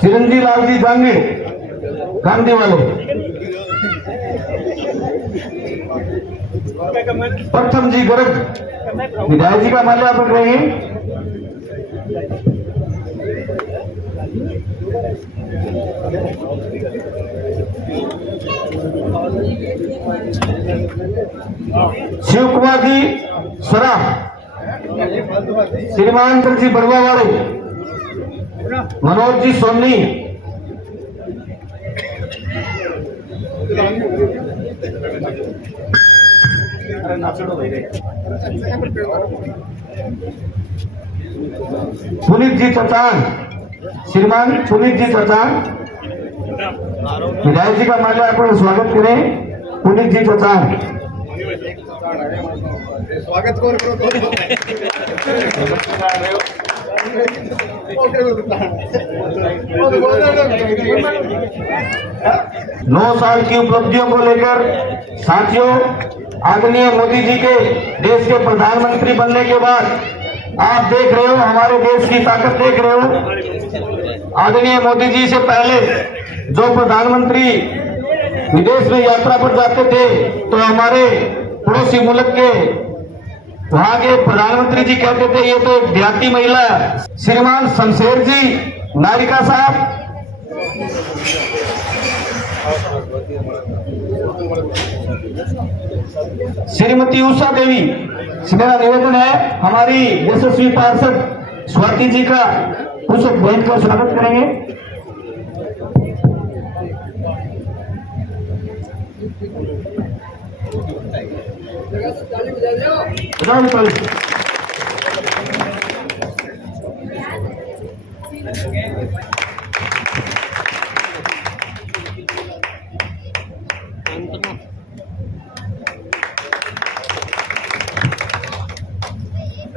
चिरंजीव लाल जी जांगे, गांधी वाले, प्रथम जी गर्ग, विधायक जी का माल्यार्पण करेंगे। शिव कुमार जी सराफ, श्रीमान जी बड़वा वाले, मनोज जी सोनी, पुनीत जी चौटान, श्रीमान पुनीत जी चौटान, विधायक जी का माल्यार्पण स्वागत करें। पुनीत जी चौटान, स्वागत करो 9 साल की उपलब्धियों को लेकर साथियों, आदरणीय मोदी जी के देश के प्रधानमंत्री बनने के बाद आप देख रहे हो, हमारे देश की ताकत देख रहे हो। आदरणीय मोदी जी से पहले जो प्रधानमंत्री विदेश में यात्रा पर जाते थे तो हमारे पड़ोसी मुल्क के वहां के प्रधानमंत्री जी कहते थे ये तो एक देहाती महिला है। श्रीमान शमशेर जी नारिका साहब, श्रीमती उषा देवी, मेरा निवेदन है हमारी यशस्वी पार्षद स्वाति जी का पुष्प भेंट कर स्वागत करेंगे।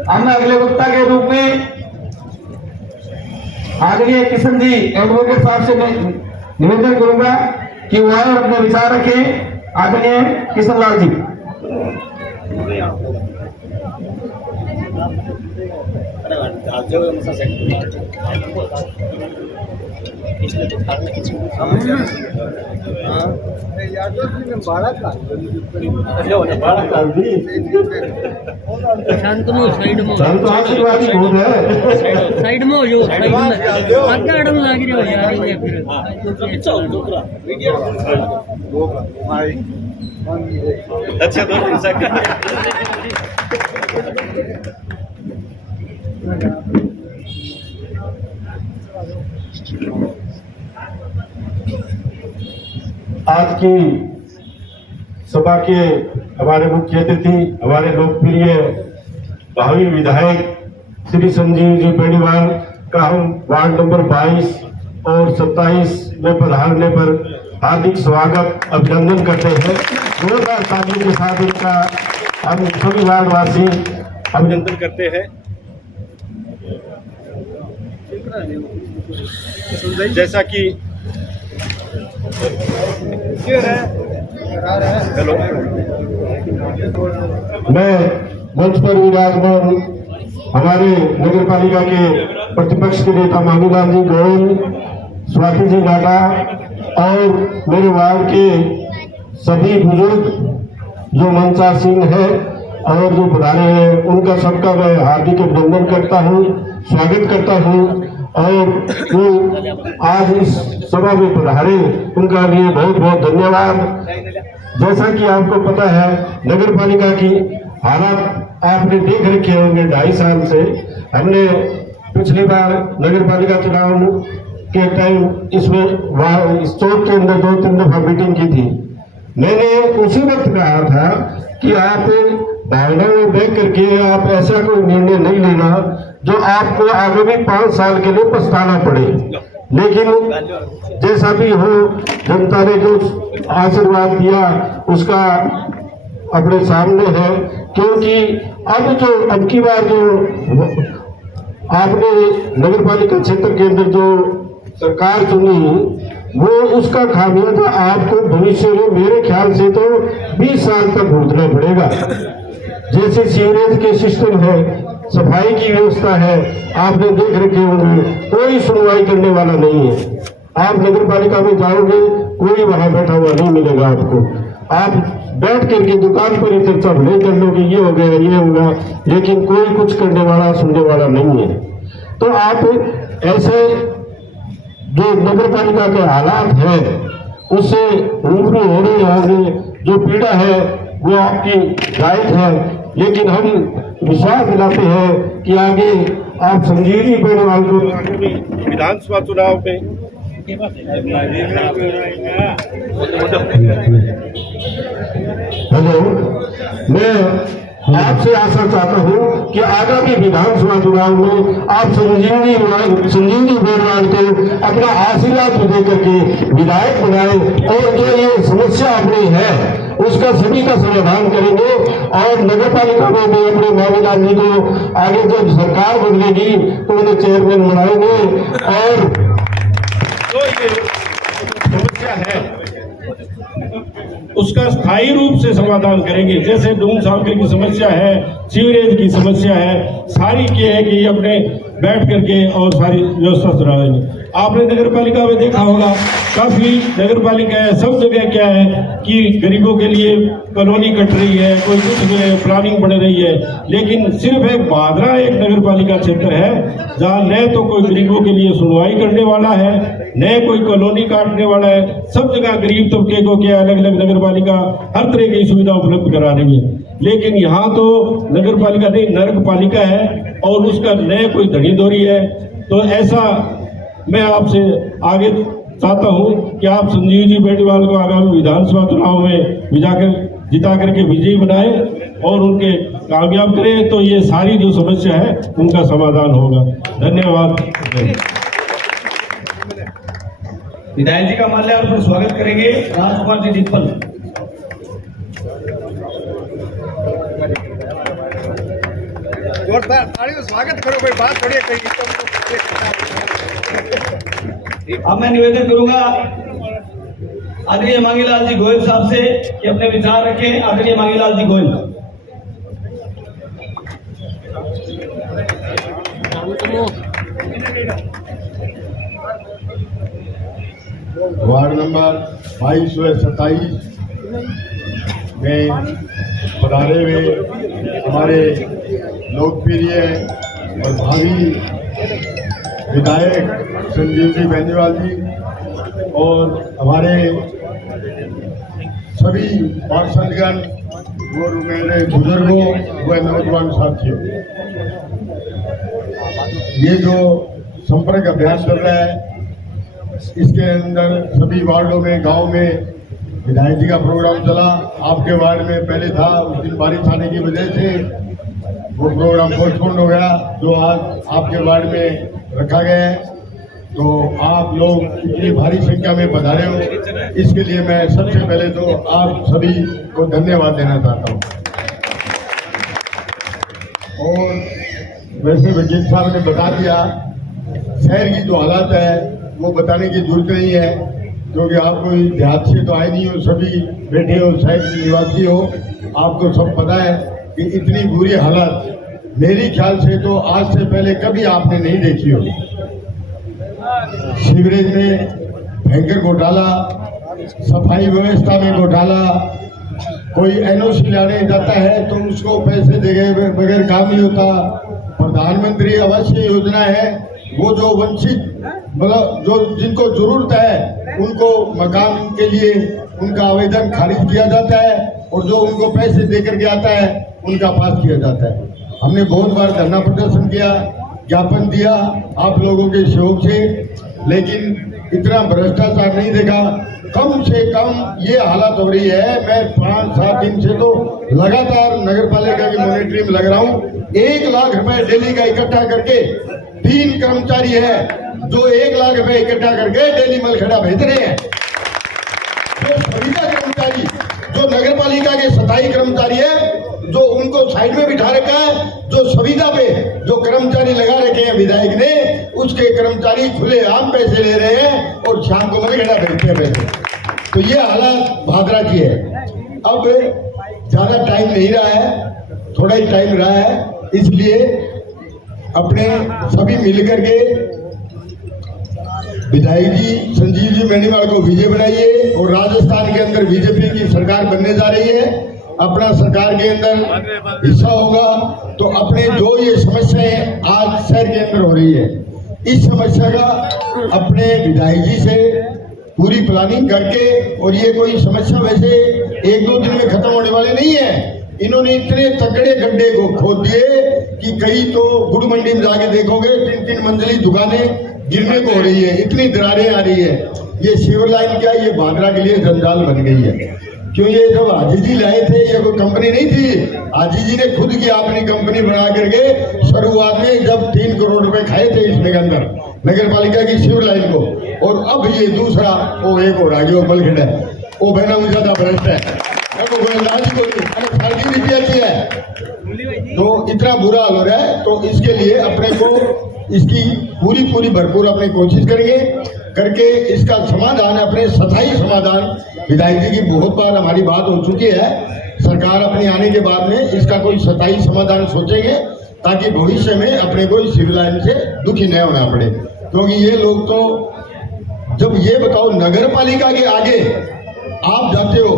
अब मैं अगले वक्ता के रूप में आदरणीय किशन जी एडवोकेट साहब से निवेदन करूंगा कि वह अपने विचार रखें। आदरणीय किशन लाल जी। शांतमो साइड में आशीर्वाद ही बहुत है। साइड में हो जो साइड में आगे अड़म लाग रहे हो यार ये फिर अच्छा दोनों आज की सभा के हमारे मुख्य अतिथि, हमारे लोकप्रिय भावी विधायक श्री संजीव जी बेनीवाल का हम वार्ड नंबर 22 और 27 में पधारने पर हार्दिक स्वागत अभिनंदन करते हैं। जोरदार तालियों के साथ इनका हम सभी वार्डवासी अभिनंदन करते हैं। जैसा कि हेलो, मैं मंच पर विराजमान हमारे नगर पालिका के प्रतिपक्ष के नेता मांगूलाल जी गोयल, स्वाति जी नाटा और मेरे वार्ड के सभी बुजुर्ग जो मनसा सिंह है और जो पधारे हैं, उनका सबका मैं हार्दिक अभिनंदन करता हूँ, स्वागत करता हूँ। और वो आज इस सभा में पधारे, उनका लिए बहुत बहुत धन्यवाद। जैसा कि आपको पता है, नगर पालिका की हालात आपने देख रखे होंगे। 2.5 साल से हमने पिछली बार नगर पालिका चुनाव के टाइम इसमें इस चौक के अंदर 2-3 दफा मीटिंग की थी। मैंने उसी वक्त कहा था कि आप भावना में बह करके आप ऐसा कोई निर्णय नहीं लेना जो आपको आगामी 5 साल के लिए पछताना पड़े। लेकिन जैसा भी हो, जनता ने जो आशीर्वाद दिया उसका अपने सामने है। क्योंकि अब की बार जो आपने नगर पालिका क्षेत्र के अंदर जो सरकार चुनी, वो उसका खामियाजा आपको भविष्य में मेरे ख्याल से तो 20 साल तक भुगतना पड़ेगा। जैसे सीवरेज के सिस्टम है, सफाई की व्यवस्था है, आपने देख रखे होंगे, कोई सुनवाई करने वाला नहीं है। आप नगर पालिका में जाओगे, कोई वहां बैठा हुआ नहीं मिलेगा आपको। आप बैठ करके दुकान पर ही चर्चा भले कर लो कि ये हो गया, ये होगा, लेकिन कोई कुछ करने वाला, सुनने वाला नहीं है। तो आप ऐसे जो नगर पालिका के हालात है उससे रूबरू हो रहे होंगे। जो पीड़ा है वो आपकी राइट है, लेकिन हम विश्वास दिलाते हैं कि आगे आप संजीव जी बेनीवाल को विधानसभा चुनाव में हेलो, मैं आपसे आशा चाहता हूं कि आगामी विधानसभा चुनाव में आप संजीव जी बेनीवाल को अपना आशीर्वाद दे करके विधायक बनाए और जो ये समस्या अपनी है उसका सभी का समाधान करेंगे। और नगर पालिका में भी अपने मांगूलाल जी को आगे जब सरकार बदलेगी तो उन्हें चेयरमैन बनाएंगे और जो ये समस्या है उसका स्थायी रूप से समाधान करेंगे। जैसे डूम सावकर की समस्या है, सीवरेज की समस्या है, सारी के है कि ये अपने बैठ करके और सारी व्यवस्था सुधारेंगे। आपने नगर पालिका में देखा होगा, काफी नगर पालिका है, सब जगह क्या है कि गरीबों के लिए कॉलोनी कट रही है, कोई कुछ प्लानिंग बढ़ रही है, लेकिन सिर्फ एक भादरा एक नगर पालिका क्षेत्र है जहाँ न तो कोई गरीबों के लिए सुनवाई करने वाला है, न कोई कॉलोनी काटने वाला है। सब जगह गरीब तबके को क्या अलग अलग नगर पालिका हर तरह की सुविधा उपलब्ध करा रही है। लेकिन यहाँ तो नगर पालिका नहीं, नरक पालिका है और उसका न कोई धड़ी धोरी है। तो ऐसा मैं आपसे आगे चाहता हूं कि आप संजीव जी बेनीवाल को आगामी विधानसभा चुनाव में जिता करके विजयी बनाए और उनके कामयाब करें, तो ये सारी जो समस्या है उनका समाधान होगा। धन्यवाद। विधायक जी का माल्यार्पण स्वागत करेंगे राजकुमार जी डिप्पल। जोरदार तालियों से स्वागत करो भाई, बात थोड़ी कही। अब मैं निवेदन करूंगा आदरणीय मांगीलाल जी गोयल साहब से कि अपने विचार रखें। आदरणीय मांगीलाल जी गोयल। वार्ड नंबर 22 व 27 में पधारे हुए हमारे लोकप्रिय और भावी विधायक संजीव जी बेनीवाल जी और हमारे सभी पार्षदगण और मेरे बुजुर्गों व नौजवान साथियों, ये जो संपर्क अभियान चल रहा है इसके अंदर सभी वार्डों में, गांव में विधायक जी का प्रोग्राम चला। आपके वार्ड में पहले था, उस दिन बारिश आने की वजह से वो प्रोग्राम पोस्टपोन हो गया, जो आज आपके वार्ड में रखा गया है। तो आप लोग इतनी भारी संख्या में पधारे हो, इसके लिए मैं सबसे पहले तो आप सभी को धन्यवाद देना चाहता हूँ। और वैसे वकील साहब ने बता दिया, शहर की जो हालात है वो बताने की जरूरत नहीं है, क्योंकि आप कोई देहात से तो आए नहीं हो, सभी बैठे हो, शहर के निवासी हो, आपको सब पता है कि इतनी बुरी हालत मेरी ख्याल से तो आज से पहले कभी आपने नहीं देखी होगी। सीवरेज में भयंकर घोटाला, सफाई व्यवस्था में घोटाला, कोई एनओसी लाने जाता है तो उसको पैसे देने बगैर काम नहीं होता। प्रधानमंत्री आवास योजना है, वो जो वंचित मतलब जो जिनको जरूरत है उनको मकान के लिए उनका आवेदन खारिज किया जाता है, और जो उनको पैसे देकर के आता है उनका पास किया जाता है। हमने बहुत बार धरना प्रदर्शन किया, ज्ञापन दिया आप लोगों के सहयोग से, लेकिन इतना भ्रष्टाचार नहीं देखा। कम से कम ये हालत हो रही है, मैं 5-7 दिन से तो लगातार नगर पालिका की मॉनिटरिंग में लग रहा हूँ। 1 लाख रुपए डेली का इकट्ठा करके 3 कर्मचारी है जो 1 लाख रुपए इकट्ठा करके डेली मलखेड़ा भेज रहे हैं। जो सुविधा कर्मचारी, जो नगर पालिका के स्थायी कर्मचारी है, जो उनको साइड में बिठा रखा है, जो सुविधा पे जो कर्मचारी लगा रखे हैं विधायक ने, उसके कर्मचारी खुले आम पैसे ले रहे हैं और शाम को मलखेड़ा भेजते हैं पैसे। तो ये हालत भादरा की है। अब ज्यादा टाइम नहीं रहा है, थोड़ा ही टाइम रहा है, इसलिए अपने सभी मिलकर के विधायक जी संजीव जी बेनीवाल को विजय बनाइए, और राजस्थान के अंदर बीजेपी की सरकार बनने जा रही है, अपना सरकार के अंदर हिस्सा होगा। तो अपने जो ये समस्याएं आज शहर के अंदर हो रही है, इस समस्या का अपने विधायक जी से पूरी प्लानिंग करके, और ये कोई समस्या वैसे 1-2 दिन में खत्म होने वाले नहीं है। इन्होंने इतने तगड़े गड्ढे को खोद दिए कि कहीं तो गुड़ मंडी में जाके देखोगे 3-3 मंजिली दुकानें गिरने को हो रही है, इतनी दरारें आ रही है। ये सीवर लाइन क्या, ये भादरा के लिए जंजाल बन गई है। क्यों, ये जब हाजी जी लाए थे, ये कोई कंपनी नहीं थी, हाजी जी ने खुद की अपनी कंपनी बना करके शुरुआत में जब 3 करोड़ रुपए खाए थे इसमें अंदर नगर पालिका की सीवर लाइन को, और अब ये दूसरा वो एक और आगे वो मलखेड़ा है, वो बहना ज्यादा भ्रष्ट है, तो इतना बुरा हाल हो रहा है। तो इसके लिए अपने को इसकी पूरी भरपूर अपनी कोशिश करेंगे करके इसका समाधान, अपने स्थायी समाधान, विधायक जी की बहुत बार हमारी बात हो चुकी है, सरकार अपने आने के बाद में इसका कोई स्थायी समाधान सोचेंगे, ताकि भविष्य में अपने को इस सिविल लाइन से दुखी न होना पड़े। क्योंकि ये लोग तो, जब ये बताओ नगर पालिका के आगे आप जाते हो,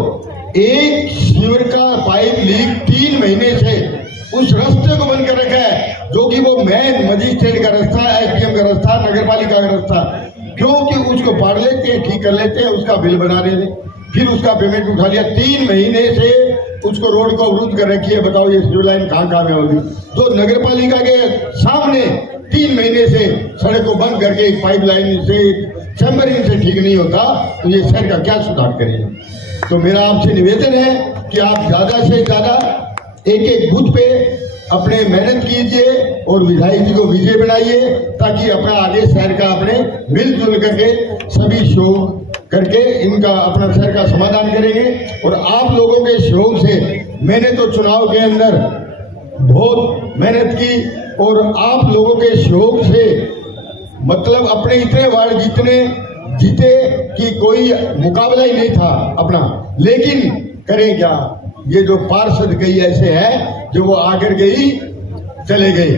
एक सीवर का पाइप लीक 3 महीने से उस रास्ते को बंद कर रखा है, जो कि वो मेन मजिस्ट्रेट का रास्ता, एसडीएम का रास्ता, नगर पालिका का रास्ता, क्योंकि उसको पार लेते हैं, ठीक कर लेते हैं, उसका बिल बना देते, फिर उसका पेमेंट उठा लिया। 3 महीने से उसको रोड को अवरुद्ध कर रखी है। बताओ ये सिविल लाइन कहाँ में होगी? जो नगर पालिका के सामने 3 महीने से सड़क को बंद करके एक पाइपलाइन से, चैम्बरिंग से ठीक नहीं होता, तो ये शहर का क्या सुधार करेगा? तो मेरा आपसे निवेदन है कि आप ज्यादा से ज्यादा एक बूथ पे अपने मेहनत कीजिए और विधायक जी को विजय बनाइए, ताकि अपना आगे शहर का अपने मिलजुल करके सभी सहयोग करके इनका अपना शहर का समाधान करेंगे। और आप लोगों के सहयोग से, मैंने तो चुनाव के अंदर बहुत मेहनत की, और आप लोगों के सहयोग से मतलब अपने इतने वार्ड जीते कि कोई मुकाबला ही नहीं था अपना। लेकिन करें क्या, ये जो पार्षद कई ऐसे हैं जो वो आकर गई चले गए।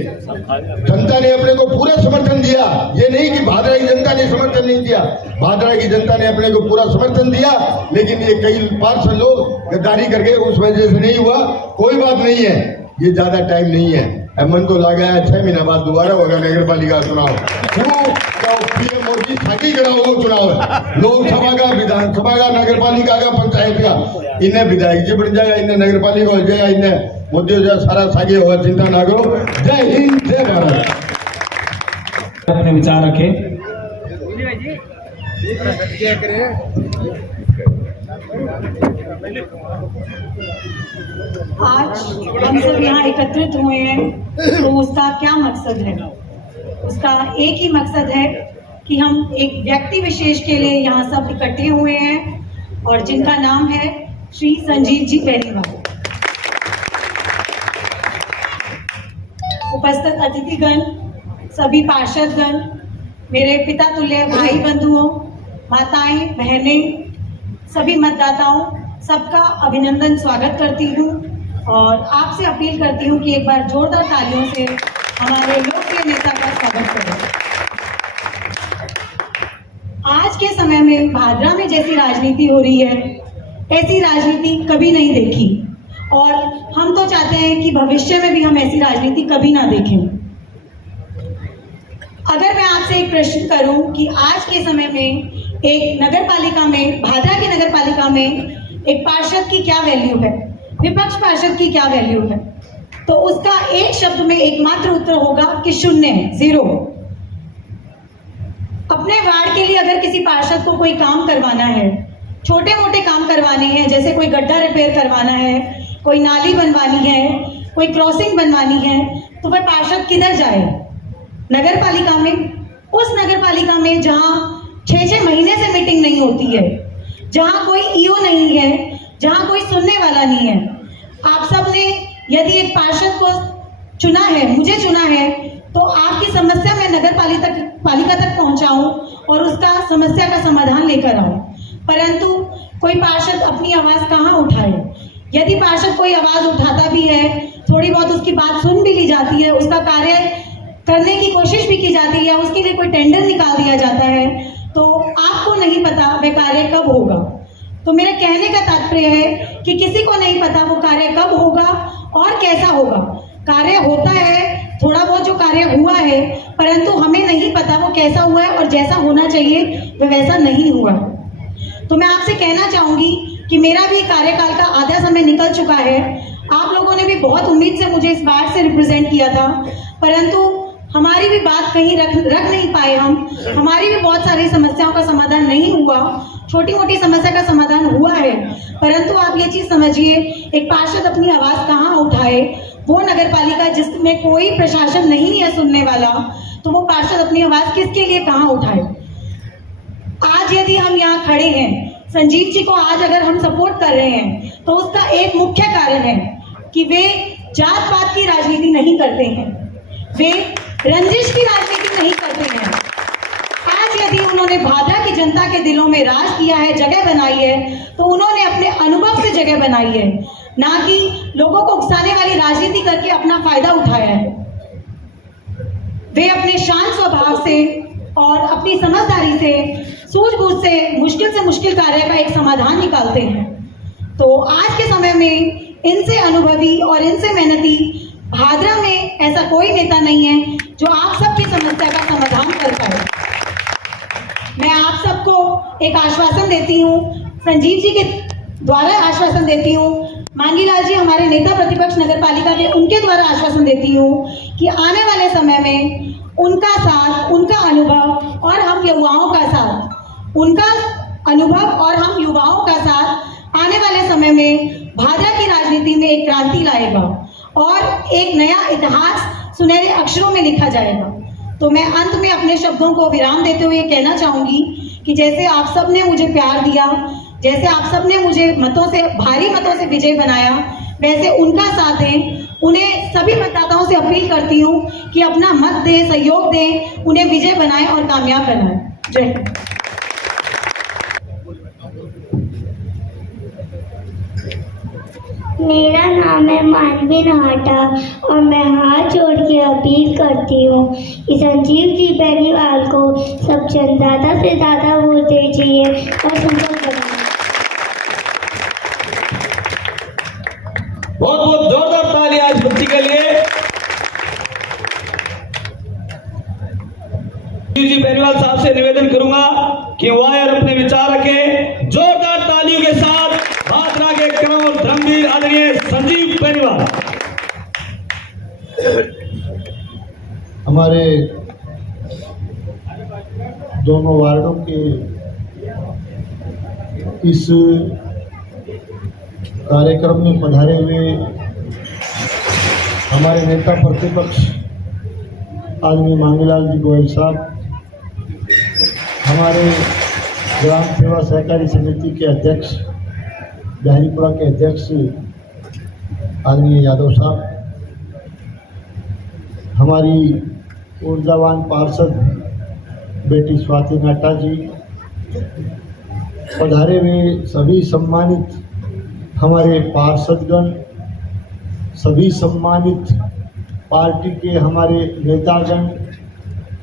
जनता ने अपने को पूरा समर्थन दिया, ये नहीं कि भादरा की जनता ने समर्थन नहीं दिया, भादरा की जनता ने अपने को पूरा समर्थन दिया, लेकिन ये कई पार्षद लोग गद्दारी करके उस वजह से नहीं हुआ। कोई बात नहीं है, ये ज्यादा टाइम नहीं है, मन तो लगा है 6 महीना बाद दोबारा होगा नगर पालिका चुनाव। पीएम मोदी साथी कराओ वो चुनाव है, लोकसभा का, विधानसभा का, नगर पालिका का, पंचायत का। इन्हें विधायक जी बन जाएगा, इन्हें नगर पालिका हो जाएगा, इन्हें मोदी हो जाए, सारा सागे होगा, चिंता ना करो। जय हिंद, जय भारत। अपने विचार रखें। आज हम सब यहाँ एकत्रित हुए हैं, तो उसका क्या मकसद है? उसका एक ही मकसद है कि हम एक व्यक्ति विशेष के लिए यहाँ सब इकट्ठे हुए हैं, और जिनका नाम है श्री संजीव जी बेनीवाल। उपस्थित अतिथिगण, सभी पार्षदगण, मेरे पिता तुल्य भाई बंधुओं, माताएं, बहनें, सभी मतदाताओं, सबका अभिनंदन स्वागत करती हूँ और आपसे अपील करती हूँ कि एक बार जोरदार तालियों से हमारे लोकप्रिय नेता का स्वागत करें। आज के समय में भादरा में जैसी राजनीति हो रही है, ऐसी राजनीति कभी नहीं देखी, और हम तो चाहते हैं कि भविष्य में भी हम ऐसी राजनीति कभी ना देखें। अगर मैं आपसे एक प्रश्न करूं कि आज के समय में एक नगर पालिका में, भादरा की नगर पालिका में एक पार्षद की क्या वैल्यू है, विपक्ष पार्षद की क्या वैल्यू है, तो उसका एक शब्द में एकमात्र उत्तर होगा कि शून्य है, 0। अपने वार्ड के लिए अगर किसी पार्षद को कोई काम करवाना है, छोटे मोटे काम करवाने हैं, जैसे कोई गड्ढा रिपेयर करवाना है, कोई नाली बनवानी है, कोई क्रॉसिंग बनवानी है, तो वह पार्षद किधर जाए? नगर पालिका में। उस नगर पालिका में जहाँ 6-6 महीने से मीटिंग नहीं होती है, जहाँ कोई ईओ नहीं है, जहाँ कोई सुनने वाला नहीं है। आप सब ने यदि एक पार्षद को चुना है, मुझे चुना है, तो आपकी समस्या मैं नगर पालिका तक पहुंचाऊं और उसका समस्या का समाधान लेकर आऊं। परंतु कोई पार्षद अपनी आवाज कहाँ उठाए? यदि पार्षद कोई आवाज उठाता भी है, थोड़ी बहुत उसकी बात सुन भी ली जाती है, उसका कार्य करने की कोशिश भी की जाती है, उसके लिए कोई टेंडर निकाल दिया जाता है, तो आपको नहीं पता वह कार्य कब होगा। तो मेरा कहने का तात्पर्य है कि किसी को नहीं पता वो कार्य कब होगा और कैसा होगा। कार्य होता है, थोड़ा बहुत जो कार्य हुआ है, परंतु हमें नहीं पता वो कैसा हुआ है, और जैसा होना चाहिए वह वैसा नहीं हुआ। तो मैं आपसे कहना चाहूंगी कि मेरा भी कार्यकाल का आधा समय निकल चुका है। आप लोगों ने भी बहुत उम्मीद से मुझे इस बार से रिप्रेजेंट किया था, परंतु हमारी भी बात कहीं रख नहीं पाए हम। हमारी भी बहुत सारी समस्याओं का समाधान नहीं हुआ, छोटी मोटी समस्या का समाधान हुआ है, परंतु आप ये चीज समझिए, एक पार्षद अपनी आवाज कहाँ उठाए? वो नगर पालिका जिसमें कोई प्रशासन नहीं है सुनने वाला, तो वो पार्षद अपनी आवाज किसके लिए कहाँ उठाए? आज यदि हम यहाँ खड़े हैं, संजीव जी को आज अगर हम सपोर्ट कर रहे हैं, तो उसका एक मुख्य कारण है कि वे जात पात की राजनीति नहीं करते हैं, वे रंजिश की राजनीति नहीं करते हैं। आज यदि उन्होंने भादरा की जनता के दिलों में राज किया है, जगह बनाई है, तो उन्होंने अपने अनुभव से जगह बनाई है, ना कि लोगों को उकसाने वाली राजनीति करके अपना फायदा उठाया है। वे अपने शांत स्वभाव से और अपनी समझदारी से, सूझबूझ से मुश्किल कार्य का एक समाधान निकालते हैं। तो आज के समय में इनसे अनुभवी और इनसे मेहनती भादरा में ऐसा कोई नेता नहीं है जो आप सबकी समस्या का समाधान कर पाए। मैं आप सबको एक आश्वासन देती हूँ, संजीव जी के द्वारा आश्वासन देती हूँ, मांगीलाल जी हमारे नेता प्रतिपक्ष नगर पालिका के, उनके द्वारा आश्वासन देती हूँ कि आने वाले समय में उनका साथ, उनका अनुभव और हम युवाओं का साथ, उनका अनुभव और हम युवाओं का साथ आने वाले समय में भादरा की राजनीति में एक क्रांति लाएगा और एक नया इतिहास सुनहरे अक्षरों में लिखा जाएगा। तो मैं अंत में अपने शब्दों को विराम देते हुए कहना चाहूंगी कि जैसे आप सब ने मुझे प्यार दिया, जैसे आप सब ने मुझे भारी मतों से विजय बनाया, वैसे उनका साथ दें। उन्हें सभी मतदाताओं से अपील करती हूँ कि अपना मत दें, सहयोग दें, उन्हें विजय बनाएं और कामयाब बनाएं। जय हिंद। मेरा नाम है मानवी नाटा और मैं हाथ जोड़ करती हूँ कि संजीव जी बेनीवाल को सब जन ज़्यादा से ज़्यादा वोट दीजिए और सफल बनाइए। बहुत बहुत जोरदार तालियां इस बच्ची के लिए। संजीव जी बेनीवाल साहब से निवेदन करूंगा कि वायर अपने विचार रखें। जोरदार तालियों के साथ भादरा के क्रम और धर्मवीर आदरणीय संजीव बेनीवाल। हमारे दोनों वार्डों के इस कार्यक्रम में पधारे हुए हमारे नेता प्रतिपक्ष आदरणीय मांगीलाल जी गोयल साहब, हमारे ग्राम सेवा सहकारी समिति के अध्यक्ष बिहारीपुरा के अध्यक्ष आदरणीय यादव साहब, हमारी ऊर्जावान पार्षद बेटी स्वाति नाटा जी, पधारे हुए सभी सम्मानित हमारे पार्षदगण, सभी सम्मानित पार्टी के हमारे नेतागण,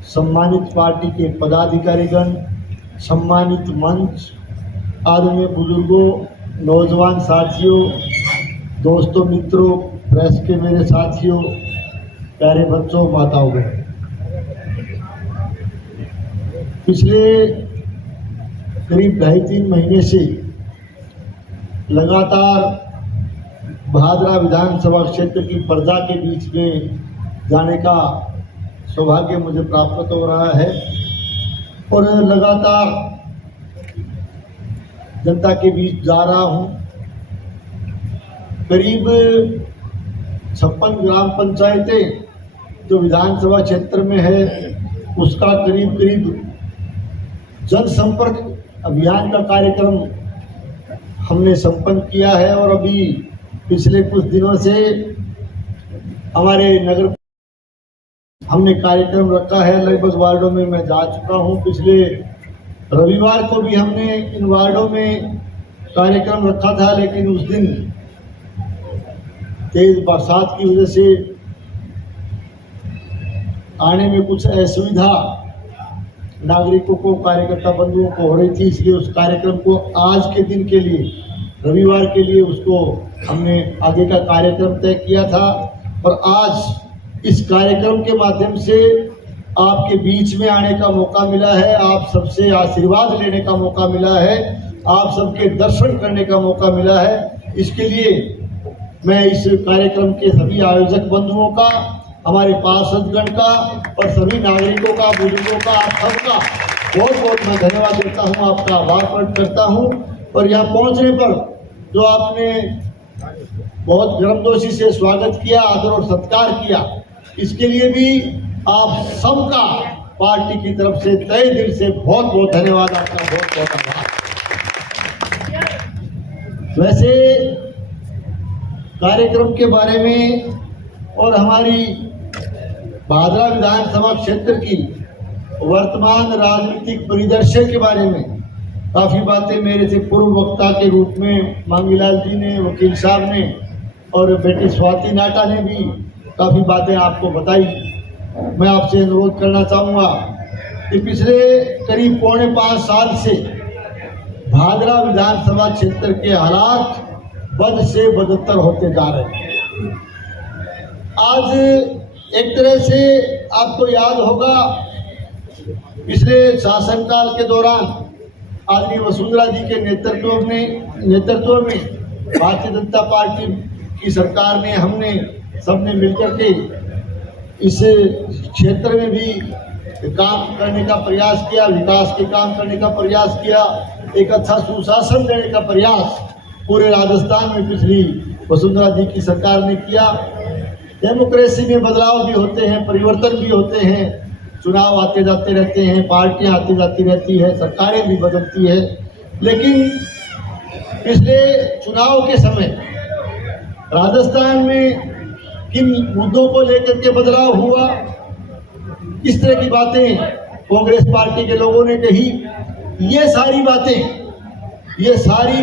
सम्मानित पार्टी के पदाधिकारीगण, सम्मानित मंच, आदरणीय बुजुर्गों, नौजवान साथियों, दोस्तों, मित्रों, प्रेस के मेरे साथियों, प्यारे बच्चों, माताओं बहनों, पिछले करीब 2.5-3 महीने से लगातार भादरा विधानसभा क्षेत्र की प्रजा के बीच में जाने का सौभाग्य मुझे प्राप्त हो रहा है और लगातार जनता के बीच जा रहा हूं। करीब 56 ग्राम पंचायतें जो विधानसभा क्षेत्र में है, उसका करीब जनसंपर्क अभियान का कार्यक्रम हमने संपन्न किया है और अभी पिछले कुछ दिनों से हमारे नगर हमने कार्यक्रम रखा है। लगभग वार्डों में मैं जा चुका हूं। पिछले रविवार को भी हमने इन वार्डों में कार्यक्रम रखा था, लेकिन उस दिन तेज बरसात की वजह से आने में कुछ असुविधा नागरिकों को, कार्यकर्ता बंधुओं को हो रही थी, इसलिए उस कार्यक्रम को आज के दिन के लिए, रविवार के लिए उसको हमने आगे का कार्यक्रम तय किया था। और आज इस कार्यक्रम के माध्यम से आपके बीच में आने का मौका मिला है, आप सबसे आशीर्वाद लेने का मौका मिला है, आप सबके दर्शन करने का मौका मिला है। इसके लिए मैं इस कार्यक्रम के सभी आयोजक बंधुओं का, हमारे पार्षदगण का और सभी नागरिकों का, बुजुर्गों का, आप सबका बहुत बहुत मैं धन्यवाद देता हूं, आपका आभार प्रकट करता हूं। और यहाँ पहुंचने पर जो आपने बहुत गर्मजोशी से स्वागत किया, आदर और सत्कार किया, इसके लिए भी आप सबका पार्टी की तरफ से तहे दिल से बहुत बहुत धन्यवाद, आपका बहुत बहुत आभार। वैसे कार्यक्रम के बारे में और हमारी भादरा विधानसभा क्षेत्र की वर्तमान राजनीतिक परिदृश्य के बारे में काफी बातें मेरे से पूर्व वक्ता के रूप में मांगीलाल जी ने, वकील साहब ने और बेटी स्वाति नाटा ने भी काफी बातें आपको बताई। मैं आपसे अनुरोध करना चाहूँगा कि पिछले करीब 4.25 साल से भादरा विधानसभा क्षेत्र के हालात बद से बदतर होते जा रहे हैं। आज एक तरह से आपको याद होगा, पिछले शासनकाल के दौरान आदरणीय वसुंधरा जी के नेतृत्व में भारतीय जनता पार्टी की सरकार ने, हमने सबने मिलकर के इस क्षेत्र में भी काम करने का प्रयास किया, विकास के काम करने का प्रयास किया, एक अच्छा सुशासन देने का प्रयास पूरे राजस्थान में पिछली वसुंधरा जी की सरकार ने किया। डेमोक्रेसी में बदलाव भी होते हैं, परिवर्तन भी होते हैं, चुनाव आते जाते रहते हैं, पार्टियां आती जाती रहती है, सरकारें भी बदलती है, लेकिन पिछले चुनाव के समय राजस्थान में किन मुद्दों को लेकर के बदलाव हुआ, किस तरह की बातें कांग्रेस पार्टी के लोगों ने कही, ये सारी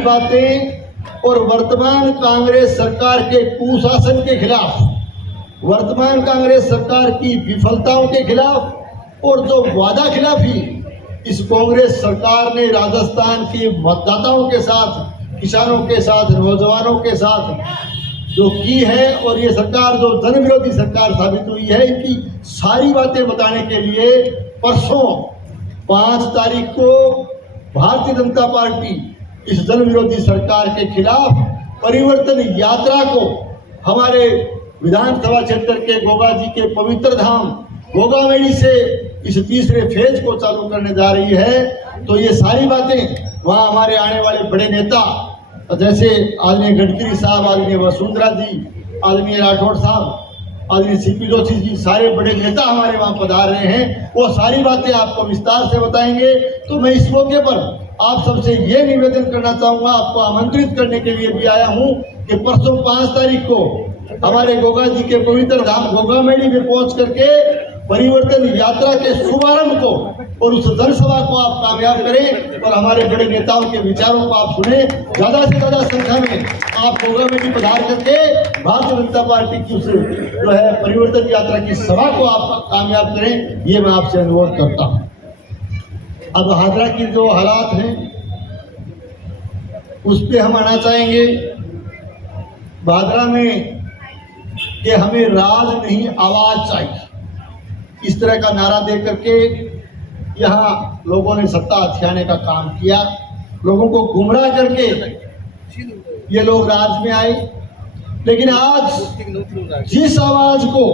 बातें और वर्तमान कांग्रेस सरकार के कुशासन के खिलाफ वर्तमान कांग्रेस सरकार की विफलताओं के खिलाफ और जो वादा खिलाफी इस कांग्रेस सरकार ने राजस्थान के मतदाताओं के साथ, किसानों के साथ, नौजवानों के साथ जो की है, और ये सरकार जो जन विरोधी सरकार साबित हुई है, इनकी सारी बातें बताने के लिए परसों 5 तारीख को भारतीय जनता पार्टी इस जन विरोधी सरकार के खिलाफ परिवर्तन यात्रा को हमारे विधानसभा क्षेत्र के गोगा जी के पवित्र धाम गोगामेड़ी से इस तीसरे फेज को चालू करने जा रही है। तो ये सारी बातें वहाँ हमारे आने वाले बड़े नेता जैसे आदरणीय गडकरी साहब, आदरणीय वसुंधरा जी, आदरणीय राठौड़ साहब, आदरणीय सीपी जोशी जी, सारे बड़े नेता हमारे वहाँ पधार रहे हैं, वो सारी बातें आपको विस्तार से बताएंगे। तो मैं इस मौके पर आप सबसे ये निवेदन करना चाहूँगा, आपको आमंत्रित करने के लिए भी आया हूँ कि परसों 5 तारीख को हमारे गोगा जी के पवित्र धाम गोगामेड़ी में पहुँच करके परिवर्तन यात्रा के शुभारंभ को और उस जनसभा को आप कामयाब करें और हमारे बड़े नेताओं के विचारों को आप सुने। ज्यादा से ज्यादा संख्या में आप गोगामेड़ी पधार करके भारतीय जनता पार्टी की उस जो है परिवर्तन यात्रा की सभा को आप कामयाब करें, ये मैं आपसे अनुरोध करता हूँ। अब हाजरा की जो हालात हैं उस पर हम आना चाहेंगे। भादरा में कि हमें राज नहीं आवाज चाहिए, इस तरह का नारा दे करके यहाँ लोगों ने सत्ता हथियाने का काम किया। लोगों को गुमराह करके ये लोग राज में आए, लेकिन आज जिस आवाज को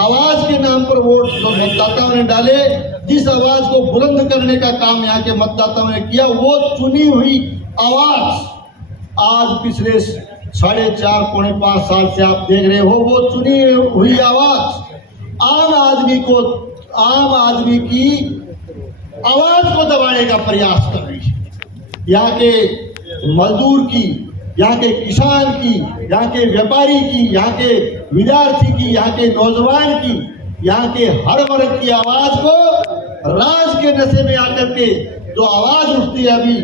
आवाज के नाम पर वोट जो मतदाताओं ने डाले, जिस आवाज को बुलंद करने का काम यहाँ के मतदाताओं ने किया, वो चुनी हुई आवाज आज पिछले 4.5 पौने 5 साल से आप देख रहे हो, वो चुनी हुई आवाज आम आदमी की आवाज को दबाने का प्रयास कर रही है। यहाँ के मजदूर की, यहाँ के किसान की, यहाँ के व्यापारी की, यहाँ के विद्यार्थी की, यहाँ के नौजवान की, यहाँ के हर वर्ग की आवाज को राज के नशे में आकर के जो आवाज उठती है, अभी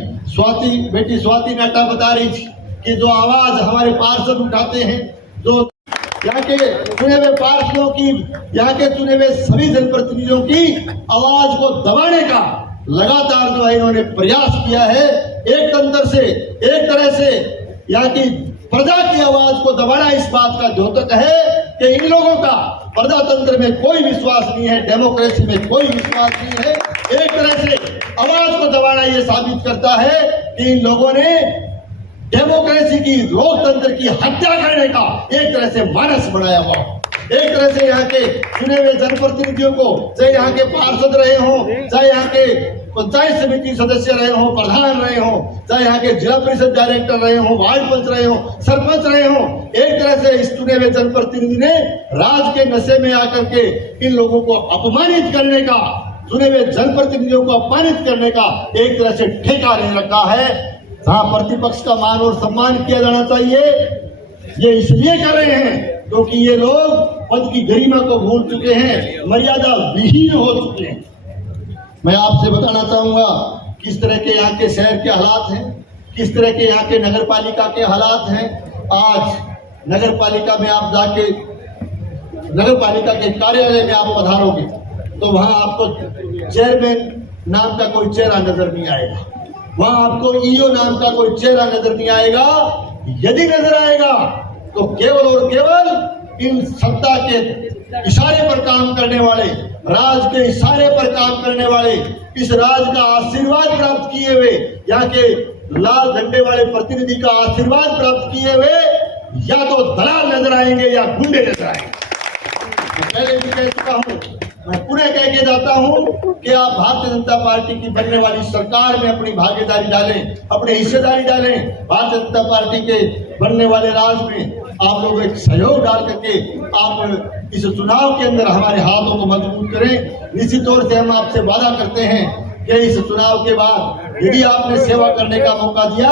बेटी स्वाति नाटा बता रही थी कि जो आवाज हमारे पार्षद उठाते हैं, जो यहाँ के चुने हुए पार्षदों की, यहाँ के चुने हुए सभी जनप्रतिनिधियों की आवाज को दबाने का लगातार जो है इन्होंने प्रयास किया है। एक तरह से यहाँ की प्रजा की आवाज को दबाना इस बात का द्योतक है कि इन लोगों का प्रजातंत्र में कोई विश्वास नहीं है, डेमोक्रेसी में कोई विश्वास नहीं है। एक तरह से आवाज को दबाना ये साबित करता है कि इन लोगों ने डेमोक्रेसी की, लोकतंत्र की हत्या करने का एक तरह से मानस बनाया हुआ। एक तरह से यहाँ के चुने हुए जनप्रतिनिधियों को, चाहे यहाँ के पार्षद रहे हों, चाहे यहाँ के पंचायत समिति सदस्य रहे हों, प्रधान रहे हों, चाहे यहाँ के जिला परिषद डायरेक्टर रहे हों, वार्ड पंच रहे हों, सरपंच रहे हों, एक तरह से इस चुने हुए जनप्रतिनिधि ने राज के नशे में आकर के इन लोगों को अपमानित करने का, चुने हुए जनप्रतिनिधियों को अपमानित करने का एक तरह से ठेका ले रखा है। जहाँ प्रतिपक्ष का मान और सम्मान किया जाना चाहिए, ये इसलिए कर रहे हैं क्योंकि ये लोग पद की गरिमा को भूल चुके हैं, मर्यादा विहीन हो चुके हैं। मैं आपसे बताना चाहूंगा किस तरह के यहाँ के शहर के हालात हैं, किस तरह के यहाँ के नगर पालिका के हालात हैं। आज नगर पालिका में आप जाके नगर पालिका के कार्यालय में आप पधारोगे तो वहां आपको चेयरमैन नाम का कोई चेहरा नजर नहीं आएगा, वहां आपको ईओ नाम का कोई चेहरा नजर नहीं आएगा। यदि नजर आएगा तो केवल और केवल इन सत्ता के इशारे पर काम करने वाले, राज के इशारे पर काम करने वाले, इस राज का आशीर्वाद प्राप्त किए हुए, यहाँ के लाल झंडे वाले प्रतिनिधि का आशीर्वाद प्राप्त किए हुए या तो दलाल नजर आएंगे या गुंडे नजर आएंगे। पहले भी कह चुका हूँ, मैं पुनः कह के जाता हूं कि आप भारतीय जनता पार्टी की बनने वाली सरकार में अपनी भागीदारी डालें, अपनी हिस्सेदारी डालें। भारतीय जनता पार्टी के बनने वाले राज में आप लोग एक सहयोग डाल करके आप इस चुनाव के अंदर हमारे हाथों को मजबूत करें। निश्चित तौर से हम आपसे वादा करते हैं कि इस चुनाव के बाद यदि आपने सेवा करने का मौका दिया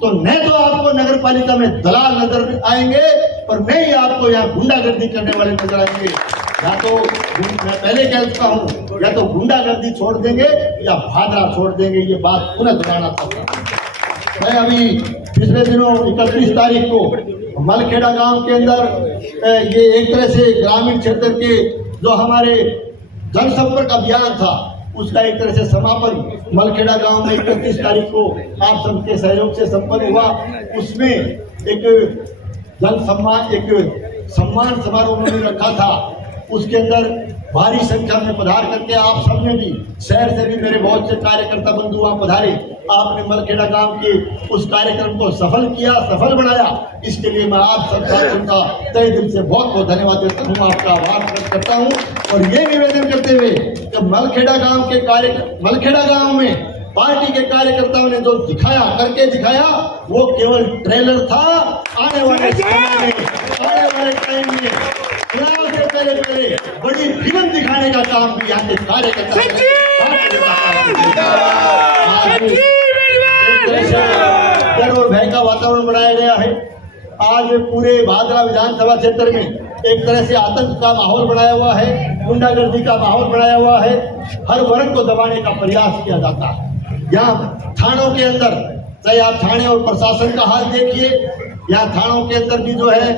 तो न तो आपको नगर पालिका में दलाल नजर आएंगे और न ही आपको यहाँ गुंडागर्दी करने वाले नजर आएंगे। या तो मैं पहले कह चुका हूँ, या तो गुंडागर्दी छोड़ देंगे या भादरा छोड़ देंगे, ये बात पुनः दोहराना चाहता हूँ। मैं अभी पिछले दिनों 31 तारीख को मलखेड़ा गांव के अंदर ये एक तरह से ग्रामीण क्षेत्र के जो हमारे जनसंपर्क अभियान था उसका एक तरह से समापन मलखेड़ा गांव में 31 तारीख को आप सबके सहयोग से संपन्न हुआ। उसमें एक सम्मान समारोह उन्होंने रखा था। उसके अंदर भारी संख्या में पधार करके आप सबने भी, शहर से भी मेरे बहुत से कार्यकर्ता बंधु वहाँ पधारे। आपने मलखेड़ा गांव के उस कार्यक्रम को सफल किया, सफल बनाया। इसके लिए मैं आप सब साथियों का तहे दिल से बहुत बहुत धन्यवाद देता हूँ, आपका आभार व्यक्त करता हूँ। और ये निवेदन करते हुए कि मलखेड़ा गांव में पार्टी के कार्यकर्ताओं ने जो दिखाया, करके दिखाया, वो केवल ट्रेलर था। आने वाले समय में, आने वाले टाइम में चुनाव से पहले बड़ी फिल्म दिखाने का काम भी यहाँ के कार्यकर्ता और भय का वातावरण बनाया गया है। आज पूरे भादरा विधानसभा क्षेत्र में एक तरह से आतंक का माहौल बनाया हुआ है, गुंडागर्दी का माहौल बनाया हुआ है। हर वर्ग को दबाने का प्रयास किया जाता है। यहाँ थानों के अंदर, चाहे आप थाने और प्रशासन का हाल देखिए, यहाँ थानों के अंदर भी जो है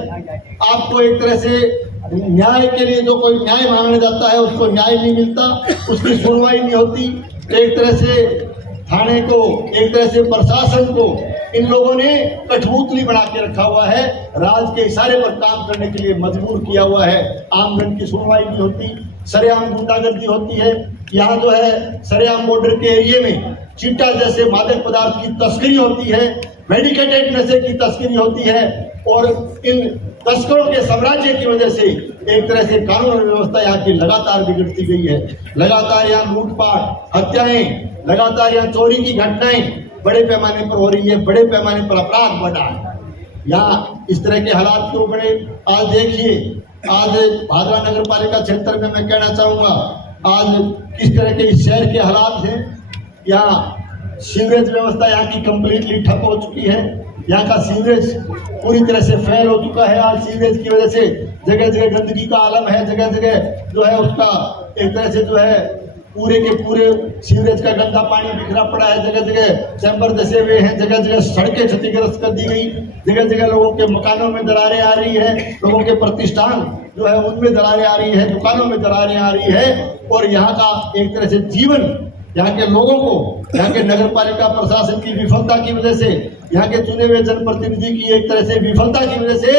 आपको एक तरह से न्याय के लिए जो कोई न्याय मांगने जाता है उसको न्याय नहीं मिलता, उसकी सुनवाई नहीं होती। एक तरह से थाने को, एक तरह से प्रशासन को इन लोगों ने कठपुतली बना के रखा हुआ है, राज के इशारे पर काम करने के लिए मजबूर किया हुआ है। आमजन की सुनवाई नहीं होती, सरेआम गुंडागर्दी होती है। यहाँ जो है सरेआम बॉर्डर के एरिया में चिट्टा जैसे मादक पदार्थ की तस्करी होती है, मेडिकेटेड नशे की तस्करी होती है। और इन तस्करों के साम्राज्य की वजह से एक तरह से कानून व्यवस्था यहाँ की लगातार बिगड़ती गई है। लगातार यहाँ लूटपाट, हत्याएं, लगातार यहाँ चोरी की घटनाएं बड़े पैमाने पर हो रही है, बड़े पैमाने पर अपराध बढ़ा है। यहाँ इस तरह के हालात क्यों बने? आज देखिए, आज भादरा नगर पालिका क्षेत्र में मैं कहना चाहूँगा, आज किस तरह के इस शहर के हालात हैं। यहाँ सीवरेज व्यवस्था यहाँ की कम्प्लीटली ठप हो चुकी है। यहाँ का सीवरेज पूरी तरह से फेल हो चुका है। आज सीवरेज की वजह से जगह जगह गंदगी का आलम है, जगह जगह जो है उसका एक तरह से जो है पूरे के पूरे सीवरेज का गंदा पानी बिखरा पड़ा है, जगह जगह चैम्बर धसे हुए हैं, जगह जगह सड़कें क्षतिग्रस्त कर दी गई, जगह जगह लोगों के मकानों में दरारें आ रही है, लोगों के प्रतिष्ठान जो है उनमें दरारें आ रही है, दुकानों में दरारें आ रही है। और यहाँ का एक तरह से जीवन, यहाँ के लोगों को, यहाँ के नगर पालिका प्रशासन की विफलता की वजह से, यहाँ के चुने हुए जनप्रतिनिधि की एक तरह से विफलता की वजह से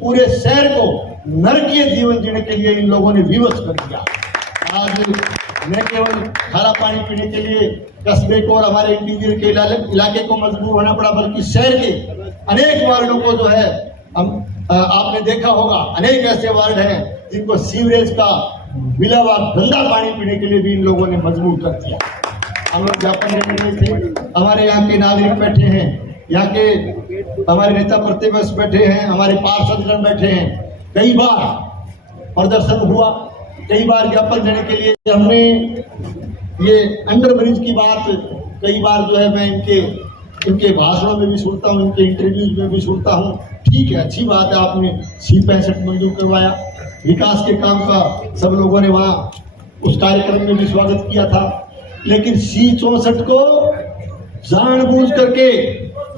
पूरे शहर को नरकीय जीवन जीने के लिए इन लोगों ने विवश कर दिया। आज न केवल खारा पानी पीने के लिए कस्बे को और हमारे इंटीरियर के इलाके को मजबूर होना पड़ा, बल्कि शहर के अनेक वार्डों को जो है आपने देखा होगा, अनेक ऐसे वार्ड हैं जिनको सीवरेज का मिला हुआ गंदा पानी पीने के लिए भी इन लोगों ने मजबूर कर दिया। हम लोग ज्ञापन देने थे, हमारे यहाँ के नागरिक बैठे हैं, यहाँ के हमारे नेता प्रतिपक्ष बैठे हैं, हमारे पार्षदगण बैठे हैं। कई बार प्रदर्शन हुआ, कई बार ज्ञापन देने के लिए हमने ये अंडर ब्रिज की बात कई बार जो है मैं इनके भाषणों में भी सुनता हूँ, इनके इंटरव्यूज में भी सुनता हूँ। ठीक है, अच्छी बात है, आपने C65 मंजूर करवाया, विकास के काम का सब लोगों ने वहाँ उस कार्यक्रम में भी स्वागत किया था। लेकिन C64 को जानबूझ करके,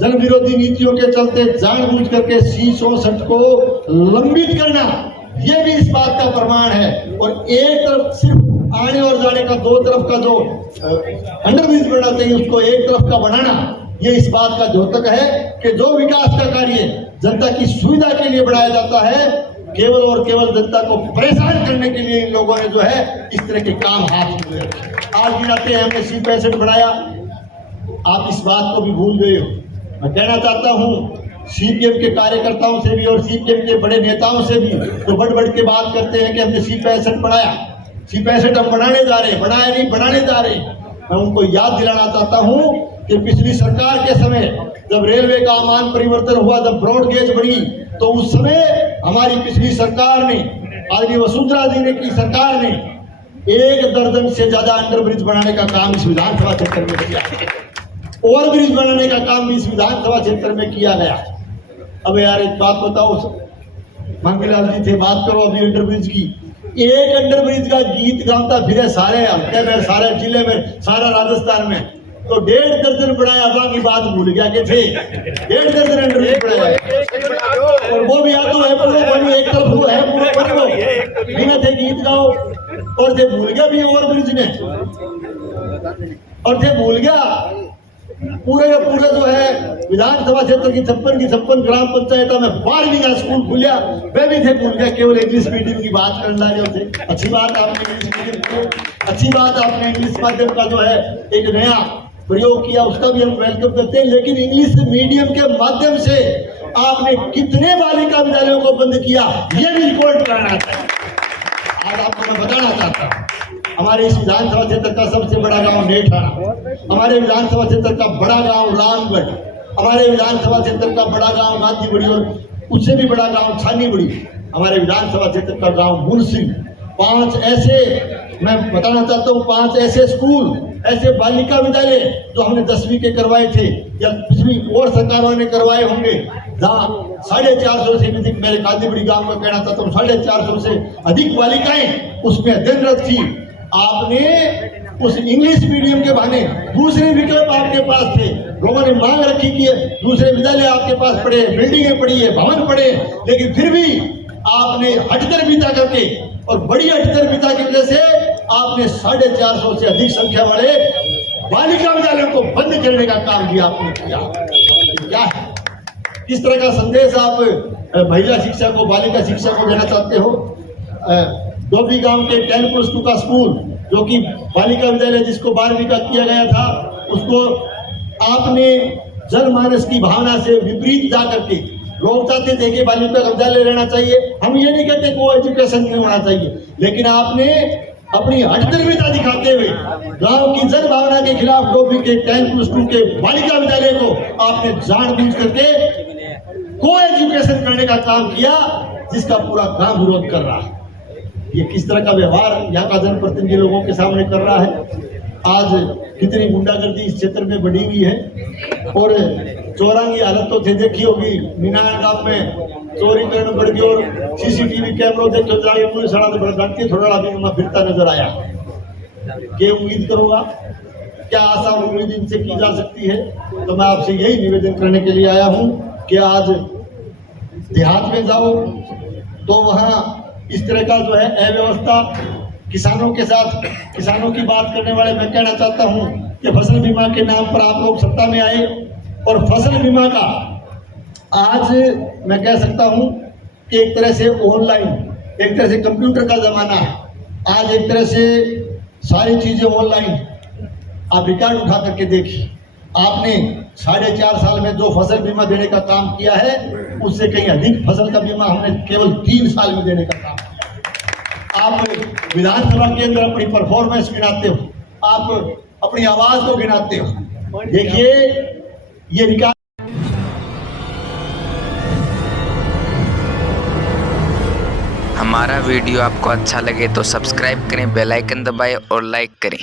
जन विरोधी नीतियों के चलते जानबूझ करके C64 को लंबित करना, ये भी इस बात का प्रमाण है। और एक तरफ सिर्फ आने और जाने का, दो तरफ का जो अंडरब्रिज बनाते हैं उसको एक तरफ का बनाना, ये इस बात का द्योतक है कि जो विकास का कार्य जनता की सुविधा के लिए बनाया जाता है, केवल और केवल जनता को परेशान करने के लिए इन लोगों ने जो है इस तरह के काम हाथ में रखे। आज गिनाते हैं हमने C65 बनाया, आप इस बात को भी भूल गए हो। मैं कहना चाहता हूँ CPM के कार्यकर्ताओं से भी और CPM के बड़े नेताओं से भी, जो बढ़ के बात करते हैं कि हमने C65 बनाया, C65 हम बनाने जा रहे हैं, बनाया नहीं, बनाने जा रहे हैं। मैं उनको याद दिलाना चाहता हूँ कि पिछली सरकार के समय जब रेलवे का आमान परिवर्तन हुआ, जब ब्रॉड गेज बढ़ी, तो उस समय हमारी पिछली सरकार ने, आदरणीय वसुंधरा जी ने की सरकार ने 1 दर्जन से ज्यादा अंडर ब्रिज बनाने का काम इस विधानसभा क्षेत्र में किया, ओवर ब्रिज बनाने का काम भी इस विधानसभा क्षेत्र में किया गया। अब यार एक बात बताओ, मंगलाल जी थे, बात करो अभी अंडर ब्रिज की। एक अंडर ब्रिज का गीत गाता फिरे सारे हल्के में, सारे जिले में, सारा राजस्थान में। तो 1.5 दर्जन पढ़ाया, बाकी बात भूल गया कि थे 1.5 दर्जन इंटरव्यू पढ़ाया। और वो भी याद तो है, पर एक तरफ वो है पूरा पढ़ो बिना थे गीत गाओ, और थे भूल गया भी ओवर ब्रिज ने, और थे भूल गया पूरे का पूरा जो है विधानसभा क्षेत्र की 56 ग्राम पंचायत में 12वीं का स्कूल खुलिया, वे भी थे भूल गया, केवल इंग्लिश मीडियम की बात करने लगे थे। अच्छी बात आपने इंग्लिश मीडियम, अच्छी बात आपने इंग्लिश माध्यम का जो है एक नया प्रयोग किया, उसका भी हम वेलकम करते हैं। लेकिन इंग्लिश मीडियम के माध्यम से आपने कितने बालिका विद्यालयों को बंद किया, ये भी रिकॉर्ड कराना चाहिए। आज आपको मैं बताना चाहता हूँ, हमारे इस विधानसभा क्षेत्र का सबसे बड़ा गांव नेठाना, हमारे विधानसभा क्षेत्र का बड़ा गांव रामगढ़, हमारे विधानसभा क्षेत्र का बड़ा गांव नाथीबड़ी, और उससे भी बड़ा गांव छानीबड़ी, हमारे विधानसभा क्षेत्र का गांव मुनसिंह। 5 ऐसे मैं बताना चाहता हूँ, 5 ऐसे स्कूल, ऐसे बालिका विद्यालय जो हमने 10वीं के करवाए थे या पिछली और सरकारों ने करवाए होंगे, जहाँ 450 से अधिक, मेरे कादीबड़ी गांव का कहना चाहता हूँ 450 से अधिक बालिकाएं उसमें अध्ययनरत थी। आपने उस इंग्लिश मीडियम के बहाने दूसरे विकल्प आपके पास थे, लोगों ने मांग रखी कि दूसरे विद्यालय आपके पास पड़े, बिल्डिंगें पड़ी है, भवन पड़े, लेकिन फिर भी आपने हठधर्मिता करके और बड़ी हठधर्मिता की वजह से आपने 450 से अधिक संख्या वाले बालिका विद्यालयों को बंद करने का काम भी आपने किया। क्या है, किस तरह का संदेश आप महिला शिक्षा को, बालिका शिक्षा को देना चाहते हो? डोबी गांव के 10+2 का स्कूल जो कि बालिका विद्यालय जिसको 12वीं का किया गया था, उसको आपने जनमानस की भावना से विपरीत जा करके, लोग चाहते थे कि बालिका विद्यालय रहना चाहिए, हम ये नहीं कहते को एजुकेशन नहीं होना चाहिए, लेकिन आपने अपनी हठधर्मिता दिखाते हुए गांव की जन भावना के खिलाफ डोबी के 10+2 के बालिका विद्यालय को आपने जानबूझ करके को एजुकेशन करने का काम किया, जिसका पूरा गांव विरोध कर रहा है। ये किस तरह का व्यवहार यहाँ का जनप्रतिनिधि लोगों के सामने कर रहा है? आज कितनी गुंडागर्दी इस क्षेत्र में बढ़ी हुई है, और चोरां की हालत तो थे देखी होगी, मीनार गांव में चोरी करने बढ़ गई, और सीसीटीवी कैमरों देखो जाके पुलिस वाला तो बड़ा थोड़ा दिन फिरता नजर आया। क्या उम्मीद करूंगा, क्या आशा उम्मीद इनसे की जा सकती है? तो मैं आपसे यही निवेदन करने के लिए आया हूँ कि आज देहात में जाओ तो वहाँ इस तरह का जो है अव्यवस्था, किसानों के साथ, किसानों की बात करने वाले, मैं कहना चाहता हूं कि फसल बीमा के नाम पर आप लोग सत्ता में आए, और फसल बीमा का आज मैं कह सकता हूं कि एक तरह से ऑनलाइन, एक तरह से कंप्यूटर का जमाना है। आज एक तरह से सारी चीजें ऑनलाइन, आप रिकॉर्ड उठा करके देखिए, आपने 4.5 साल में जो फसल बीमा देने का काम किया है, उससे कहीं अधिक फसल का बीमा हमने केवल 3 साल में देने का काम किया। आप विधानसभा के अंदर अपनी परफॉर्मेंस गिनाते हो, आप अपनी आवाज को गिनाते हो। देखिए ये रिकॉर्ड। हमारा वीडियो आपको अच्छा लगे तो सब्सक्राइब करें, बेल आइकन दबाएं और लाइक करें।